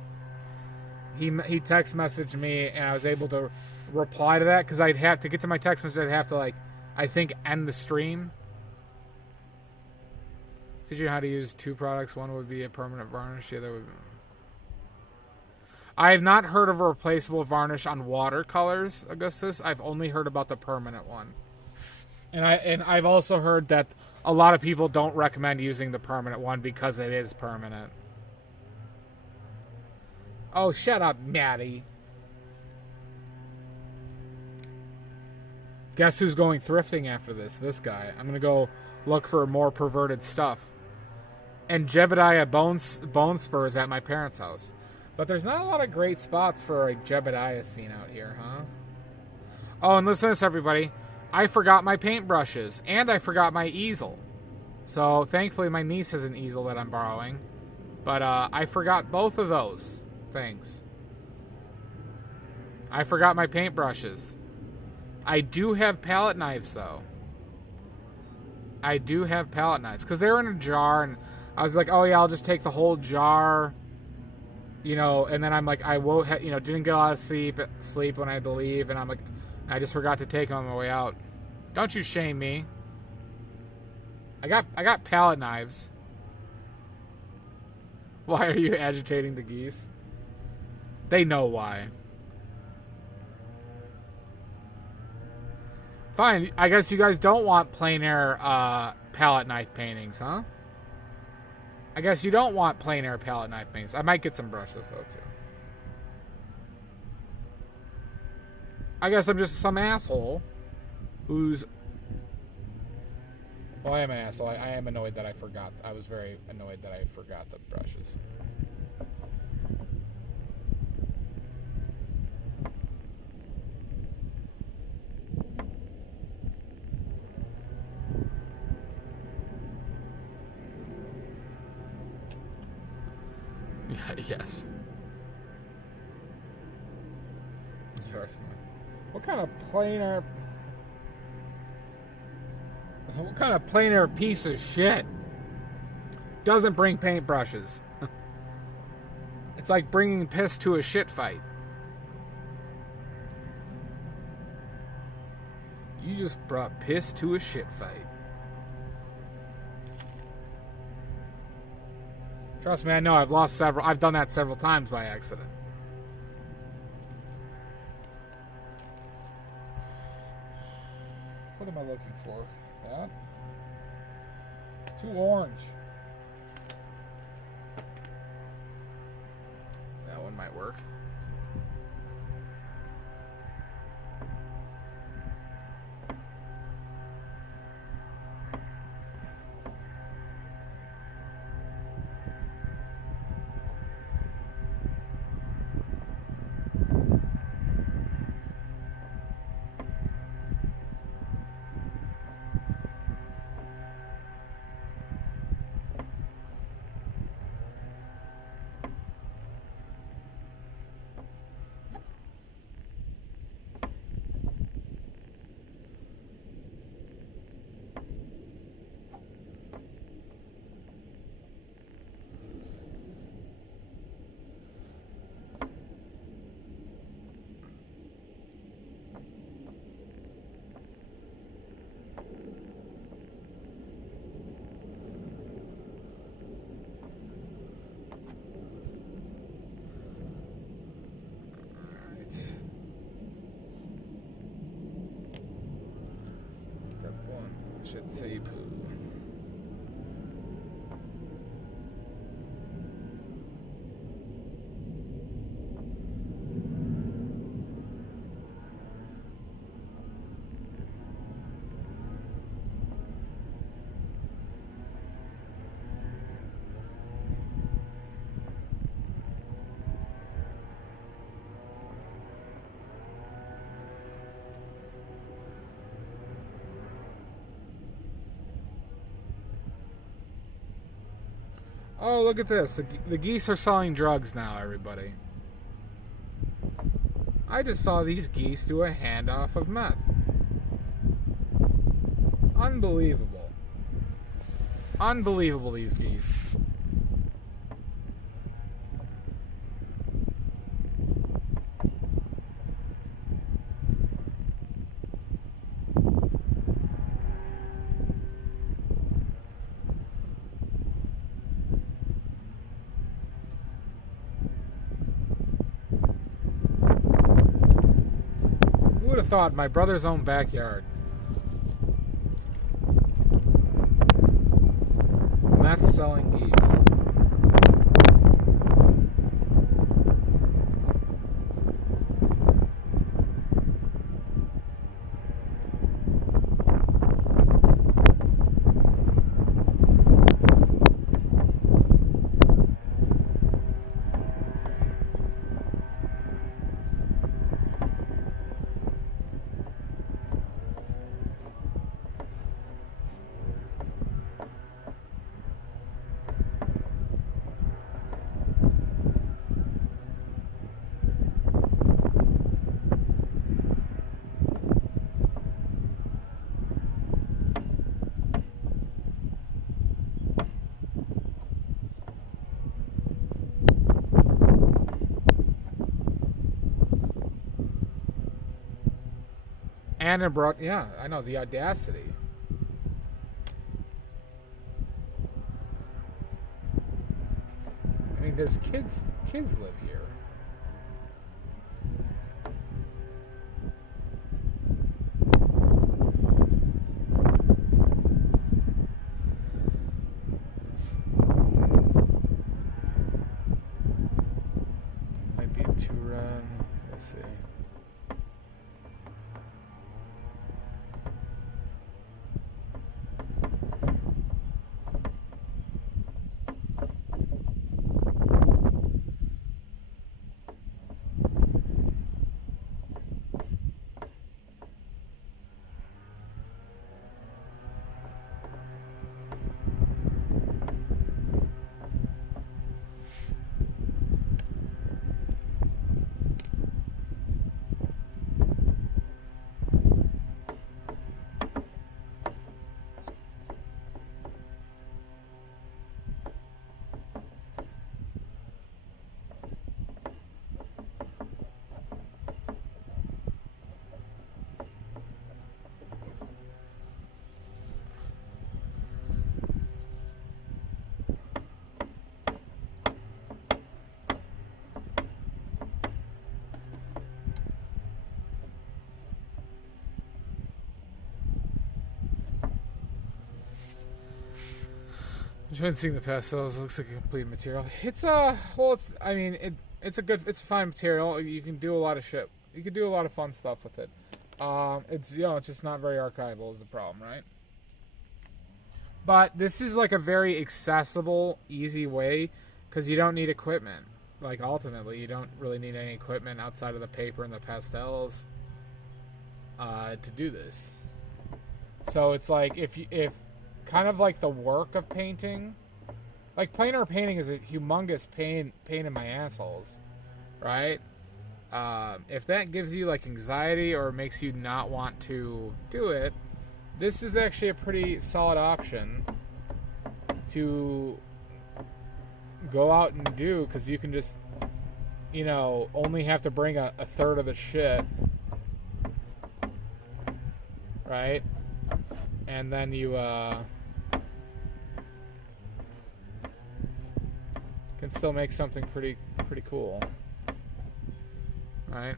He text messaged me, and I was able to reply to that, because I'd have to get to my text message, I'd have to, like, I think, end the stream. Teach you how to use two products. One would be a permanent varnish, the other would be... I have not heard of a replaceable varnish on watercolors, Augustus. I've only heard about the permanent one. And I've also heard that a lot of people don't recommend using the permanent one because it is permanent. Oh, shut up, Maddie. Guess who's going thrifting after this? This guy. I'm going to go look for more perverted stuff. And Jebediah bone spurs at my parents' house. But there's not a lot of great spots for a Jebediah scene out here, huh? Oh, and listen to this, everybody. I forgot my paintbrushes, and I forgot my easel. So, thankfully, my niece has an easel that I'm borrowing. But I forgot both of those things. I forgot my paintbrushes. I do have palette knives, though. I do have palette knives. Because they're in a jar, and I was like, oh, yeah, I'll just take the whole jar... You know, and then I'm like, I won't, didn't get a lot of sleep when I had to leave, and I'm like, I just forgot to take them on my way out. Don't you shame me. I got palette knives. Why are you agitating the geese? They know why. Fine, I guess you guys don't want plein air palette knife paintings, huh? I guess you don't want plein air palette knife paintings. I might get some brushes, though, too. I guess I'm just some asshole who's... Well, I am an asshole. I am annoyed that I forgot. I was very annoyed that I forgot the brushes. Yes. You're smart. What kind of plein air... What kind of plein air piece of shit doesn't bring paintbrushes? It's like bringing piss to a shit fight. You just brought piss to a shit fight. Trust me, I know. I've done that several times by accident. What am I looking for? That? Too orange. That one might work. Should say poo. Oh, look at this. The geese are selling drugs now, everybody. I just saw these geese do a handoff of meth. Unbelievable. Unbelievable, these geese. Who would have thought, my brother's own backyard? Meth selling geese. And it brought, yeah, I know, the audacity. I mean, there's kids live here. Might be a 2-run. We'll see. Enjoyed seeing the pastels. It looks like a complete material. It's I mean, it's a fine material. You can do a lot of shit. You can do a lot of fun stuff with it. It's it's just not very archival is the problem, right? But this is like a very accessible, easy way because you don't need equipment. Like ultimately, you don't really need any equipment outside of the paper and the pastels to do this. So it's like if kind of like the work of painting, like plein air painting is a humongous pain in my assholes, right? If that gives you like anxiety or makes you not want to do it, this is actually a pretty solid option to go out and do because you can just, only have to bring a third of the shit, right? And then you can still make something pretty cool, right?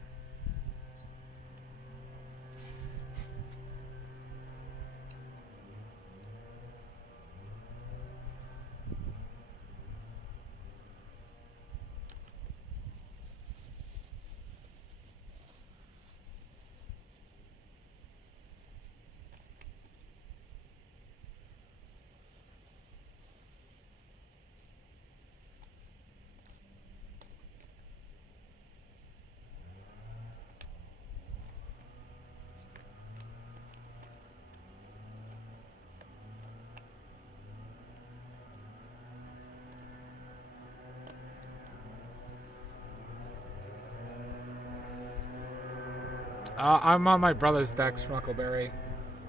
I'm on my brother's decks from Huckleberry.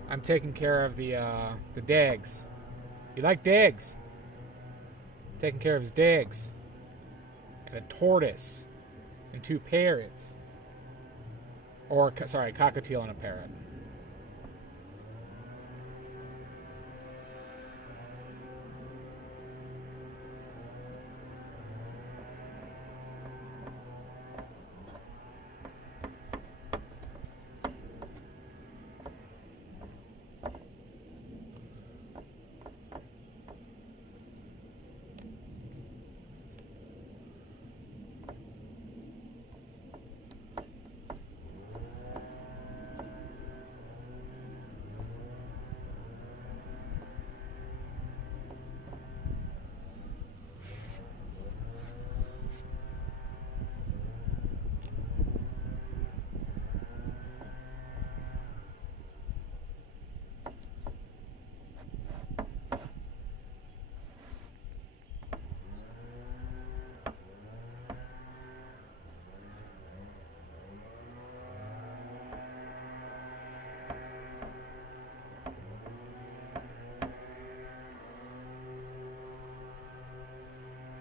I'm taking care of the dags. You like dags? Taking care of his dags. And a tortoise. And 2 parrots. Or, sorry, a cockatiel and a parrot.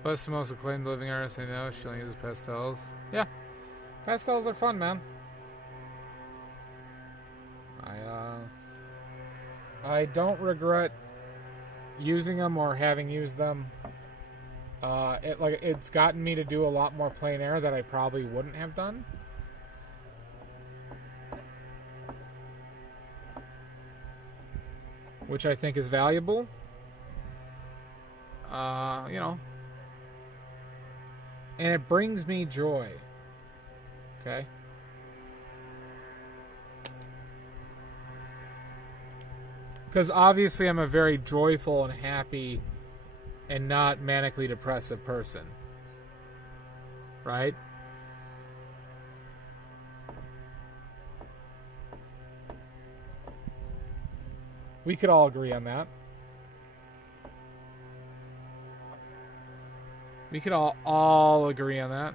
Plus, the most acclaimed living artist I know. She only uses pastels. Yeah, pastels are fun, man. I don't regret using them or having used them. It's gotten me to do a lot more plein air that I probably wouldn't have done. Which I think is valuable. And it brings me joy. Okay? Because obviously I'm a very joyful and happy and not manically depressive person. Right? We could all agree on that. We could all agree on that.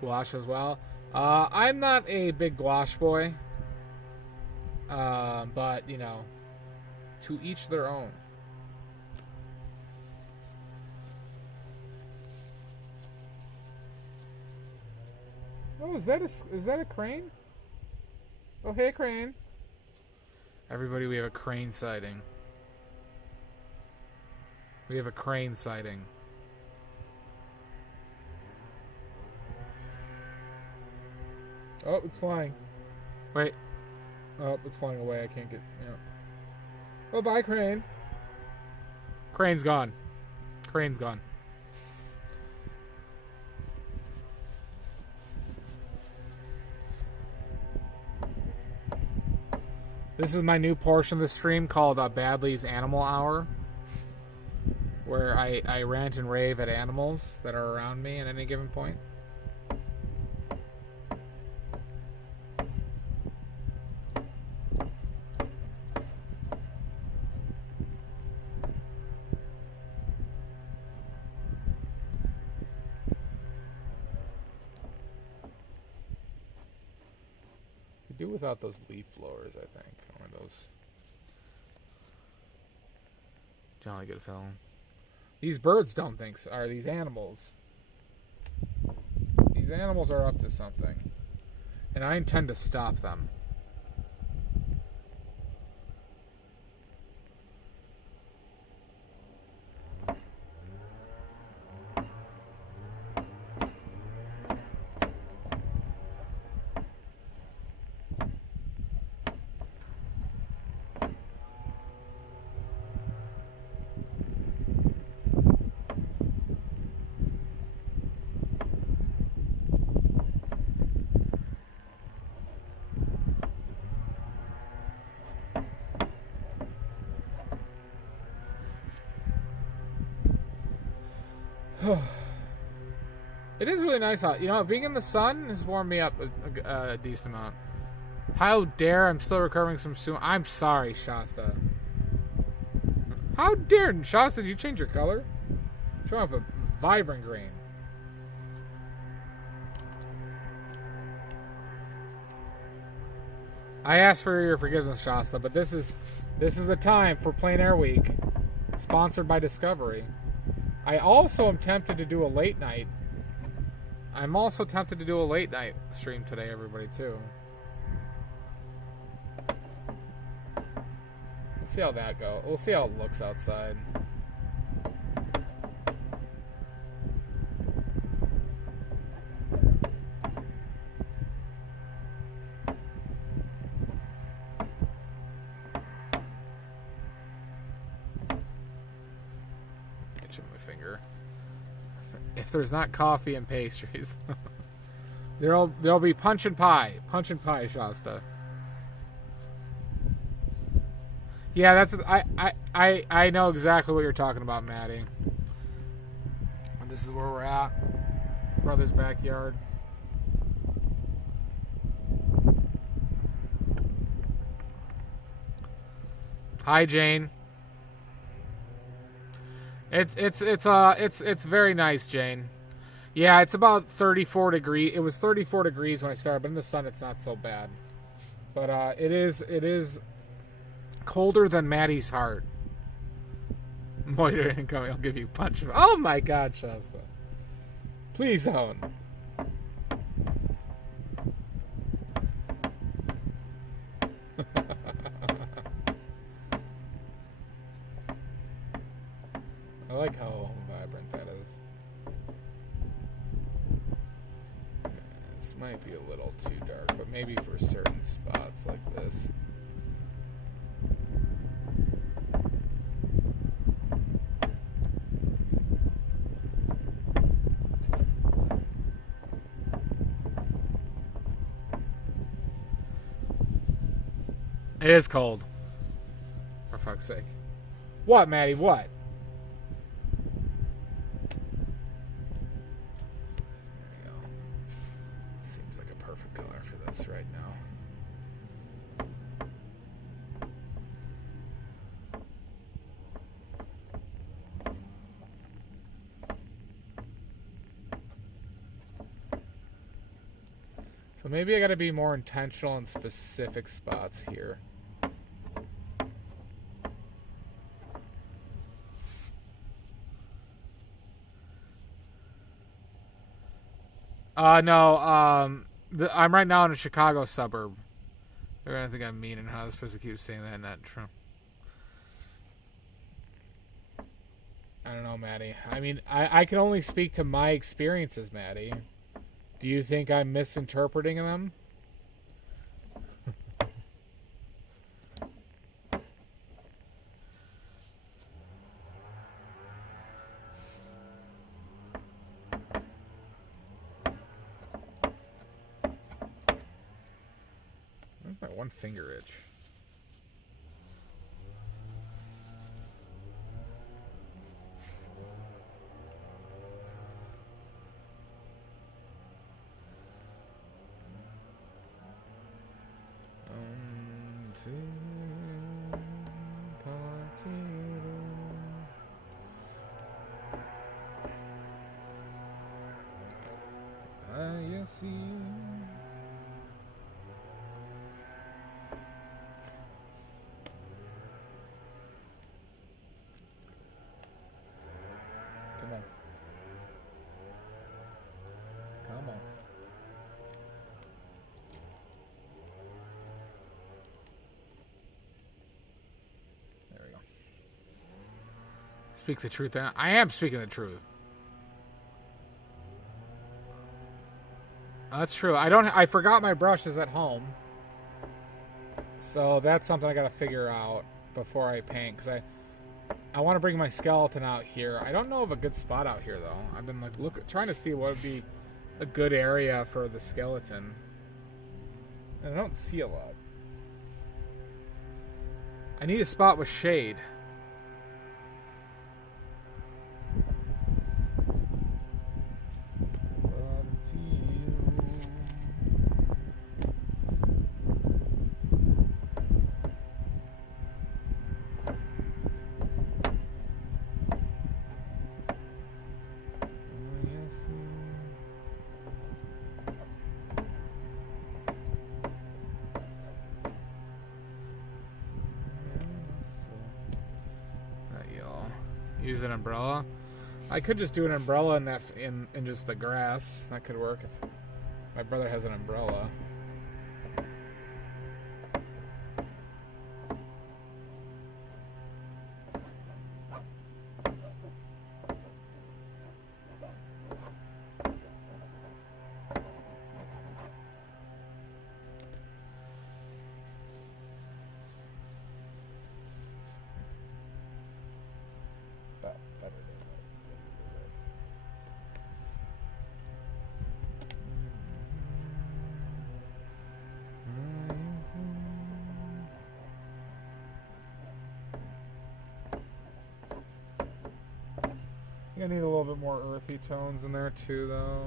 Gouache as well. I'm not a big gouache boy. But, to each their own. Oh, is that a crane? Oh, hey, crane. Everybody, we have a crane sighting. We have a crane sighting. Oh, it's flying. Wait. Oh, it's flying away. I can't get... Yeah. Oh, bye, crane. Crane's gone. Crane's gone. This is my new portion of the stream called Badley's Animal Hour, where I rant and rave at animals that are around me at any given point. Do without those leaf blowers, I think, or those. Jolly good film. These birds don't think so. Are these animals? These animals are up to something, and I intend to stop them. It is really nice out. You know, being in the sun has warmed me up a decent amount. How dare I'm still recovering from soon. I'm sorry, Shasta. How dare, Shasta, did you change your color? Showing up a vibrant green. I asked for your forgiveness, Shasta, but this is the time for Plein Air Week, sponsored by Discovery. I also am tempted to do a late night. I'm also tempted to do a late night stream today, everybody, too. We'll see how that goes. We'll see how it looks outside. Itching my finger. If there's not coffee and pastries, there'll be punch and pie. Punch and pie, Shasta. Yeah, that's I know exactly what you're talking about, Maddie. This is where we're at. Brother's backyard. Hi, Jane. It's very nice, Jane. Yeah, it's about 34 degrees. It was 34 degrees when I started, but in the sun it's not so bad. But it is colder than Maddie's heart. Moiter incoming. I'll give you a punch. Oh my God, Shasta. Please don't. I like how vibrant that is. This might be a little too dark, but maybe for certain spots like this. It is cold. For fuck's sake. What, Maddie? What? There you go. Seems like a perfect color for this right now. So maybe I gotta be more intentional in specific spots here. No, I'm right now in a Chicago suburb. They're gonna think I'm mean and how I'm supposed to keep saying that and not true. I don't know, Maddie. I mean, I can only speak to my experiences, Maddie. Do you think I'm misinterpreting them? one finger itch. Come on. Come on. There we go. Speak the truth. I am speaking the truth. That's true. I forgot my brushes at home. So that's something I gotta figure out before I paint, because I want to bring my skeleton out here. I don't know of a good spot out here though. I've been like trying to see what would be a good area for the skeleton, and I don't see a lot. I need a spot with shade. Use an umbrella. I could just do an umbrella in just the grass. That could work if my brother has an umbrella. I need a little bit more earthy tones in there too, though.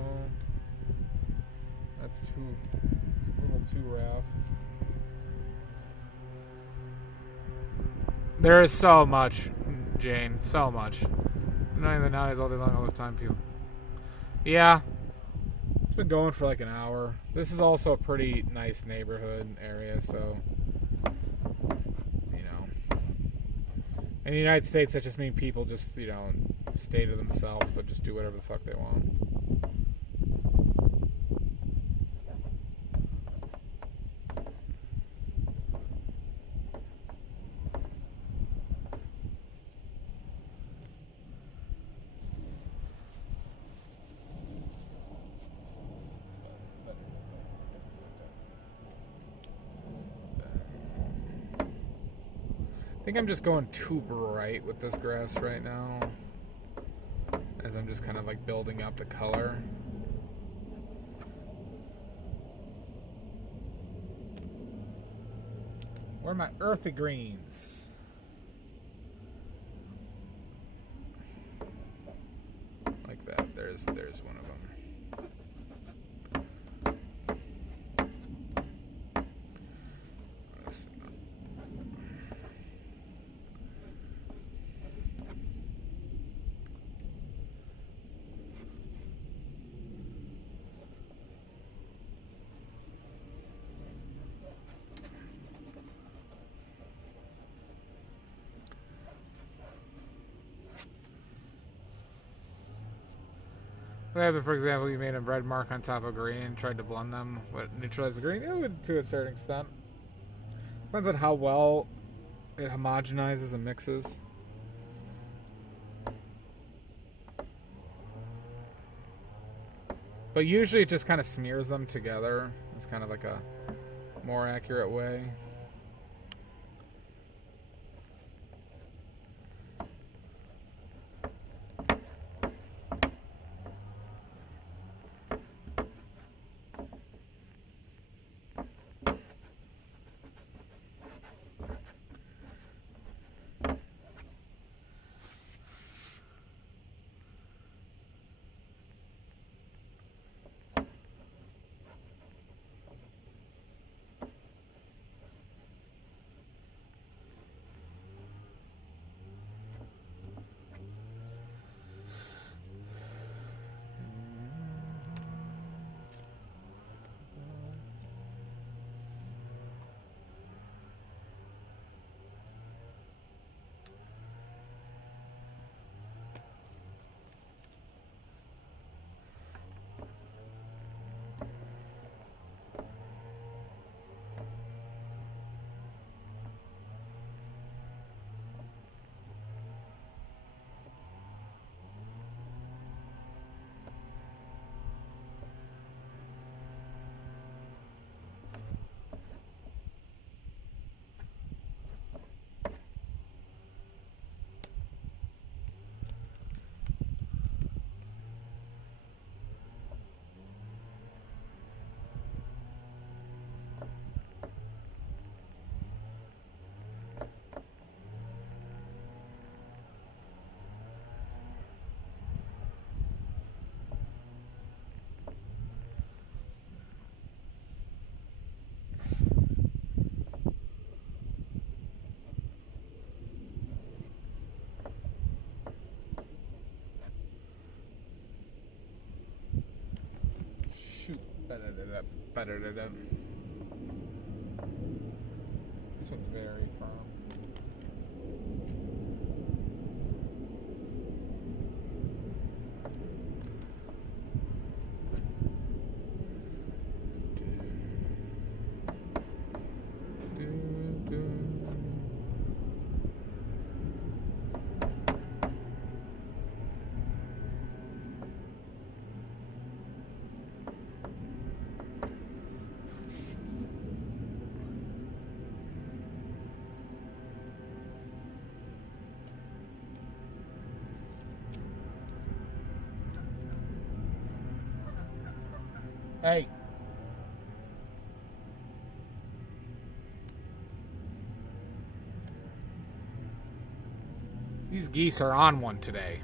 That's a little too rough. There is so much, Jane. So much. I'm not even nowadays all day long all the time, people. Yeah. It's been going for like an hour. This is also a pretty nice neighborhood area, so you know. In the United States, that just means people just, you know, stay to themselves, but just do whatever the fuck they want. I think I'm just going too bright with this grass right now, as I'm just kind of like building up the color. Where are my earthy greens? Like that. There's one of them. What happened, for example, you made a red mark on top of green and tried to blend them, but neutralize the green? It would, to a certain extent. Depends on how well it homogenizes and mixes. But usually it just kind of smears them together. It's kind of like a more accurate way. Ba-da-da-da. This one's very firm. Hey. These geese are on one today.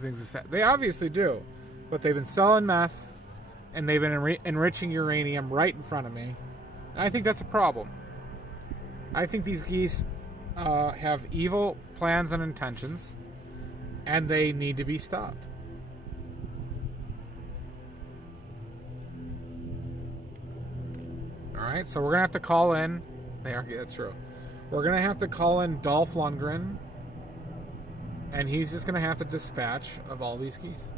Things they obviously do, but they've been selling meth and they've been enriching uranium right in front of me, and I think that's a problem. I think these geese have evil plans and intentions, and they need to be stopped. All right, so we're gonna have to call in. That's true. We're gonna have to call in Dolph Lundgren. And he's just going to have to dispatch of all these geese.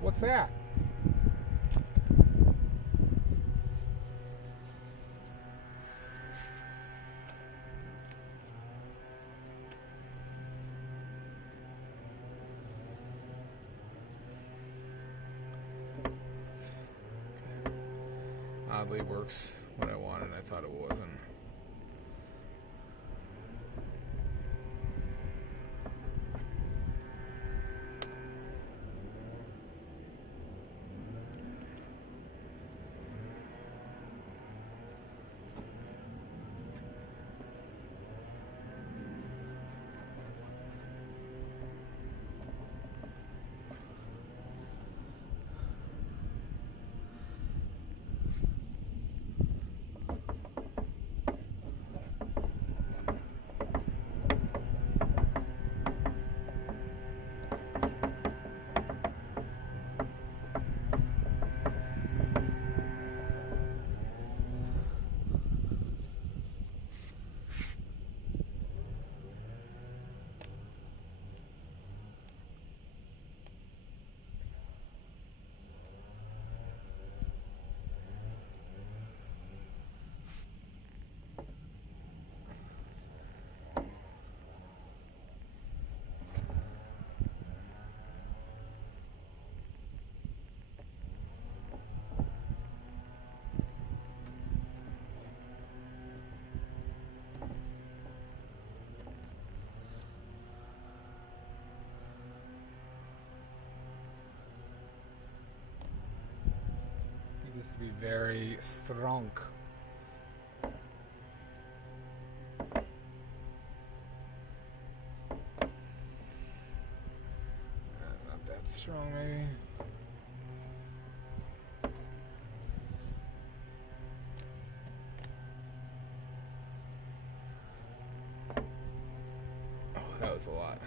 What's that? oddly works what I wanted. I thought it wasn't. This to be very strong. Not that strong, maybe. Oh, that was a lot.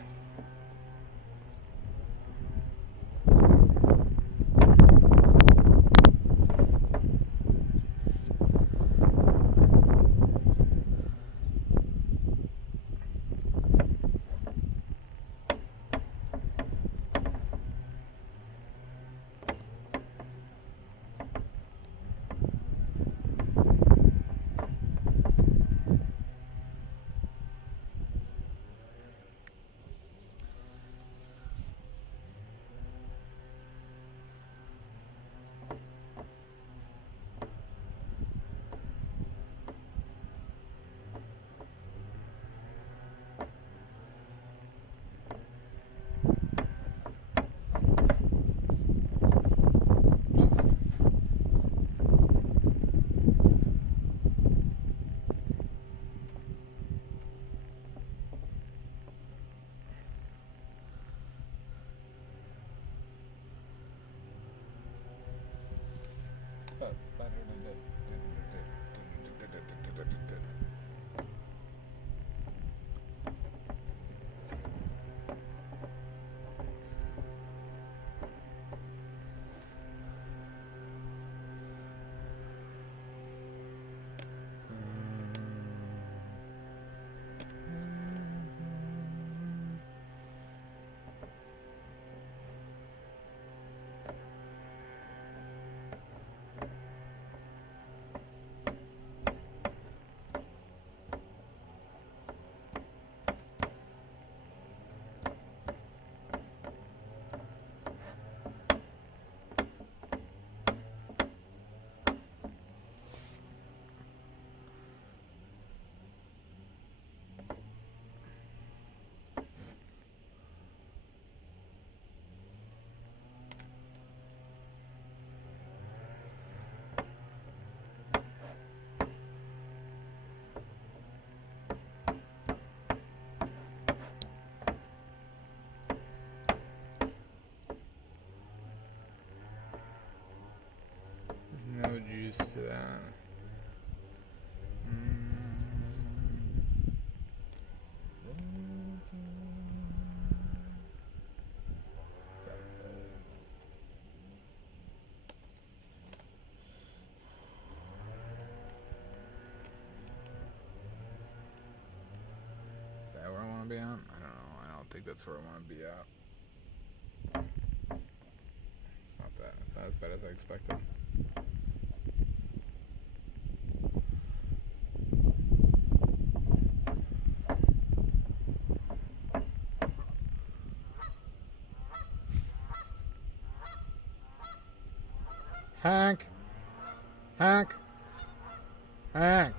No juice to that. Is that where I want to be at? I don't know. I don't think that's where I want to be at. It's not that. It's not as bad as I expected. Hank! Hank! Hank.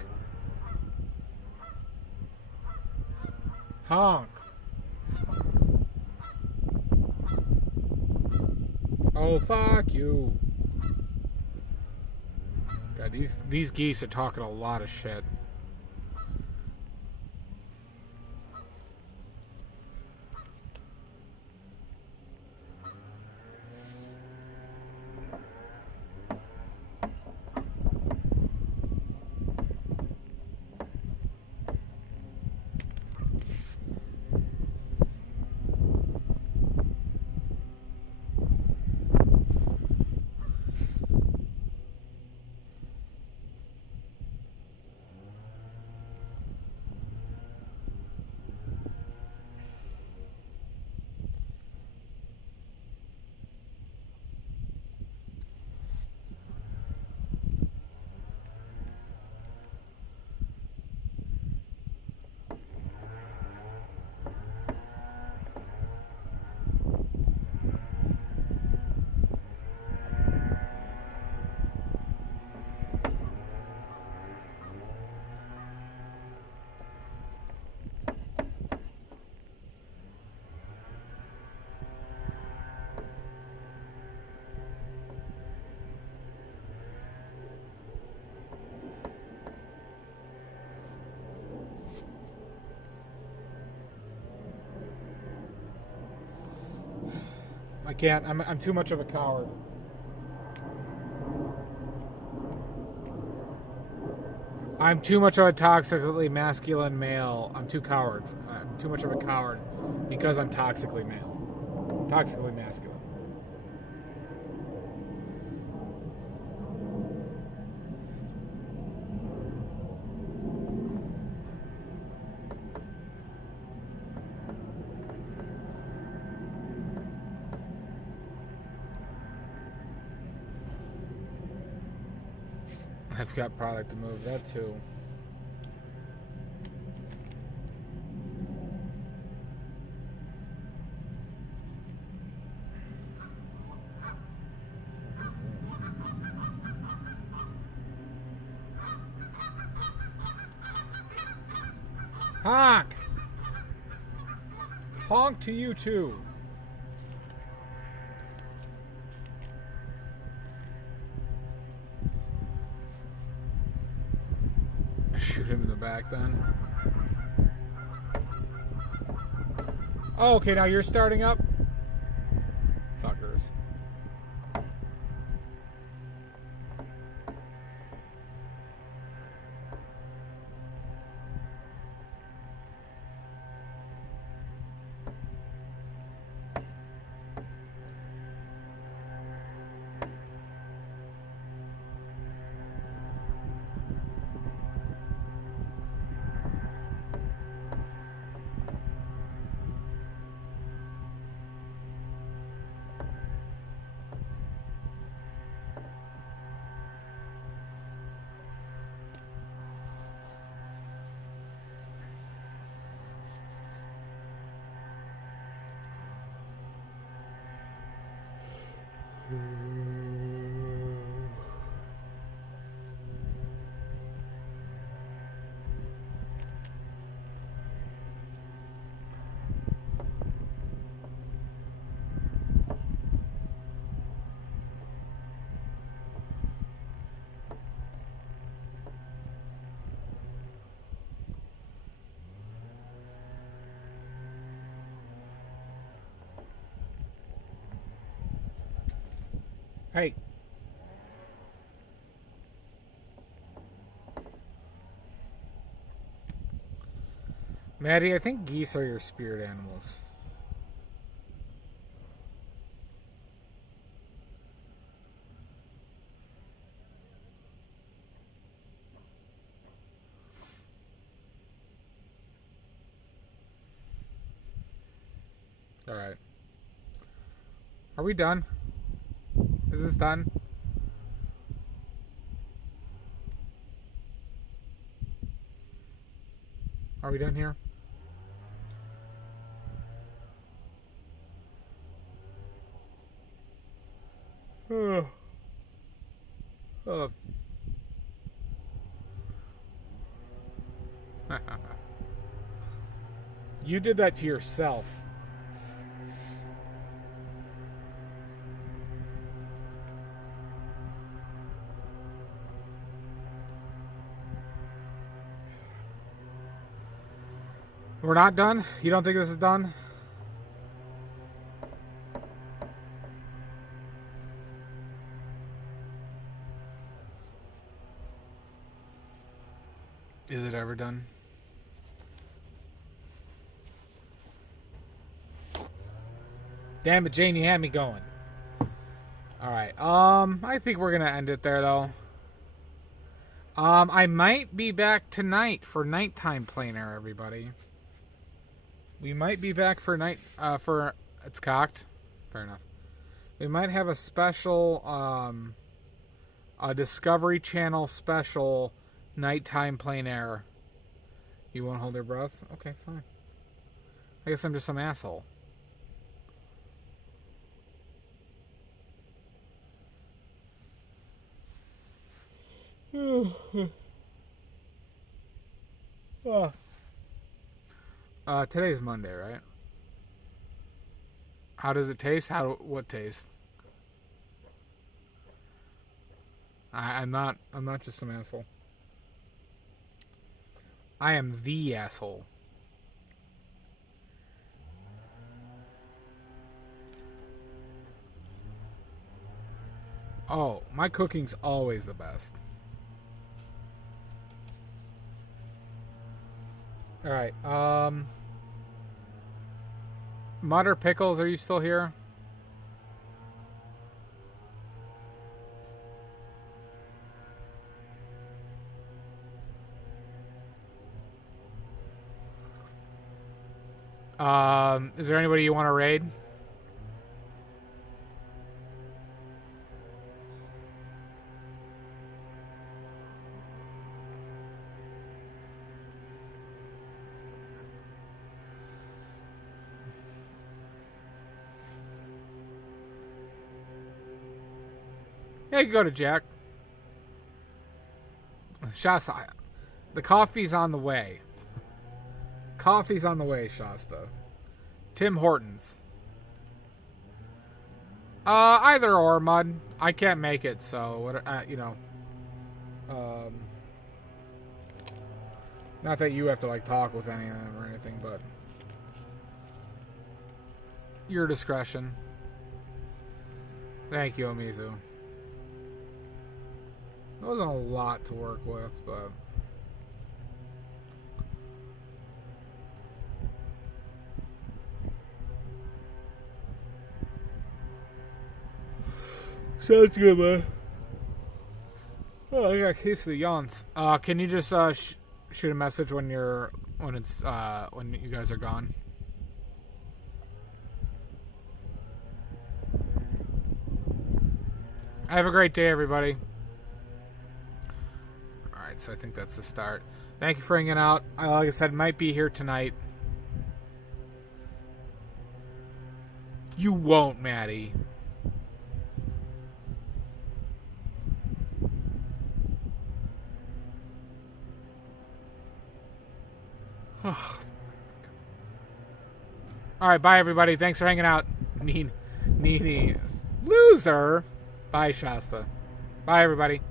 Honk. Oh, fuck you. God, these geese are talking a lot of shit. I can't. I'm too much of a coward. I'm too much of a toxically masculine male. I'm too coward. I'm too much of a coward because I'm toxically male. Toxically masculine. I've got product to move that too. Honk! Honk to you too. Shoot him in the back then. Oh, okay, now you're starting up? Fuckers. Hey. Maddie, I think geese are your spirit animals. Alright. Are we done? Is this done? Are we done here? You did that to yourself. We're not done? You don't think this is done? Is it ever done? Damn it, Jane, you had me going. Alright, I think we're gonna end it there, though. I might be back tonight for nighttime plein air, everybody. We might be back for it's cocked. Fair enough. We might have a special, a Discovery Channel special nighttime plein air. You won't hold your breath? Okay, fine. I guess I'm just some asshole. Today's Monday, right? How does it taste? What taste? I'm not just some asshole. I am the asshole. Oh, my cooking's always the best. Alright, Mutter Pickles, are you still here? Is there anybody you want to raid? Yeah, you can go to Jack. Shasta, the coffee's on the way. Coffee's on the way, Shasta. Tim Hortons. Either or, Mud. I can't make it, so what? You know. Not that you have to like talk with any of them or anything, but your discretion. Thank you, Omizu. That wasn't a lot to work with, but sounds good, man. Oh, I got a case of the yawns. Can you just shoot a message when you guys are gone? Have a great day, everybody. Alright, so I think that's the start. Thank you for hanging out. Like I said, might be here tonight. You won't, Maddie. Alright, bye everybody. Thanks for hanging out. Nini. Loser. Bye, Shasta. Bye, everybody.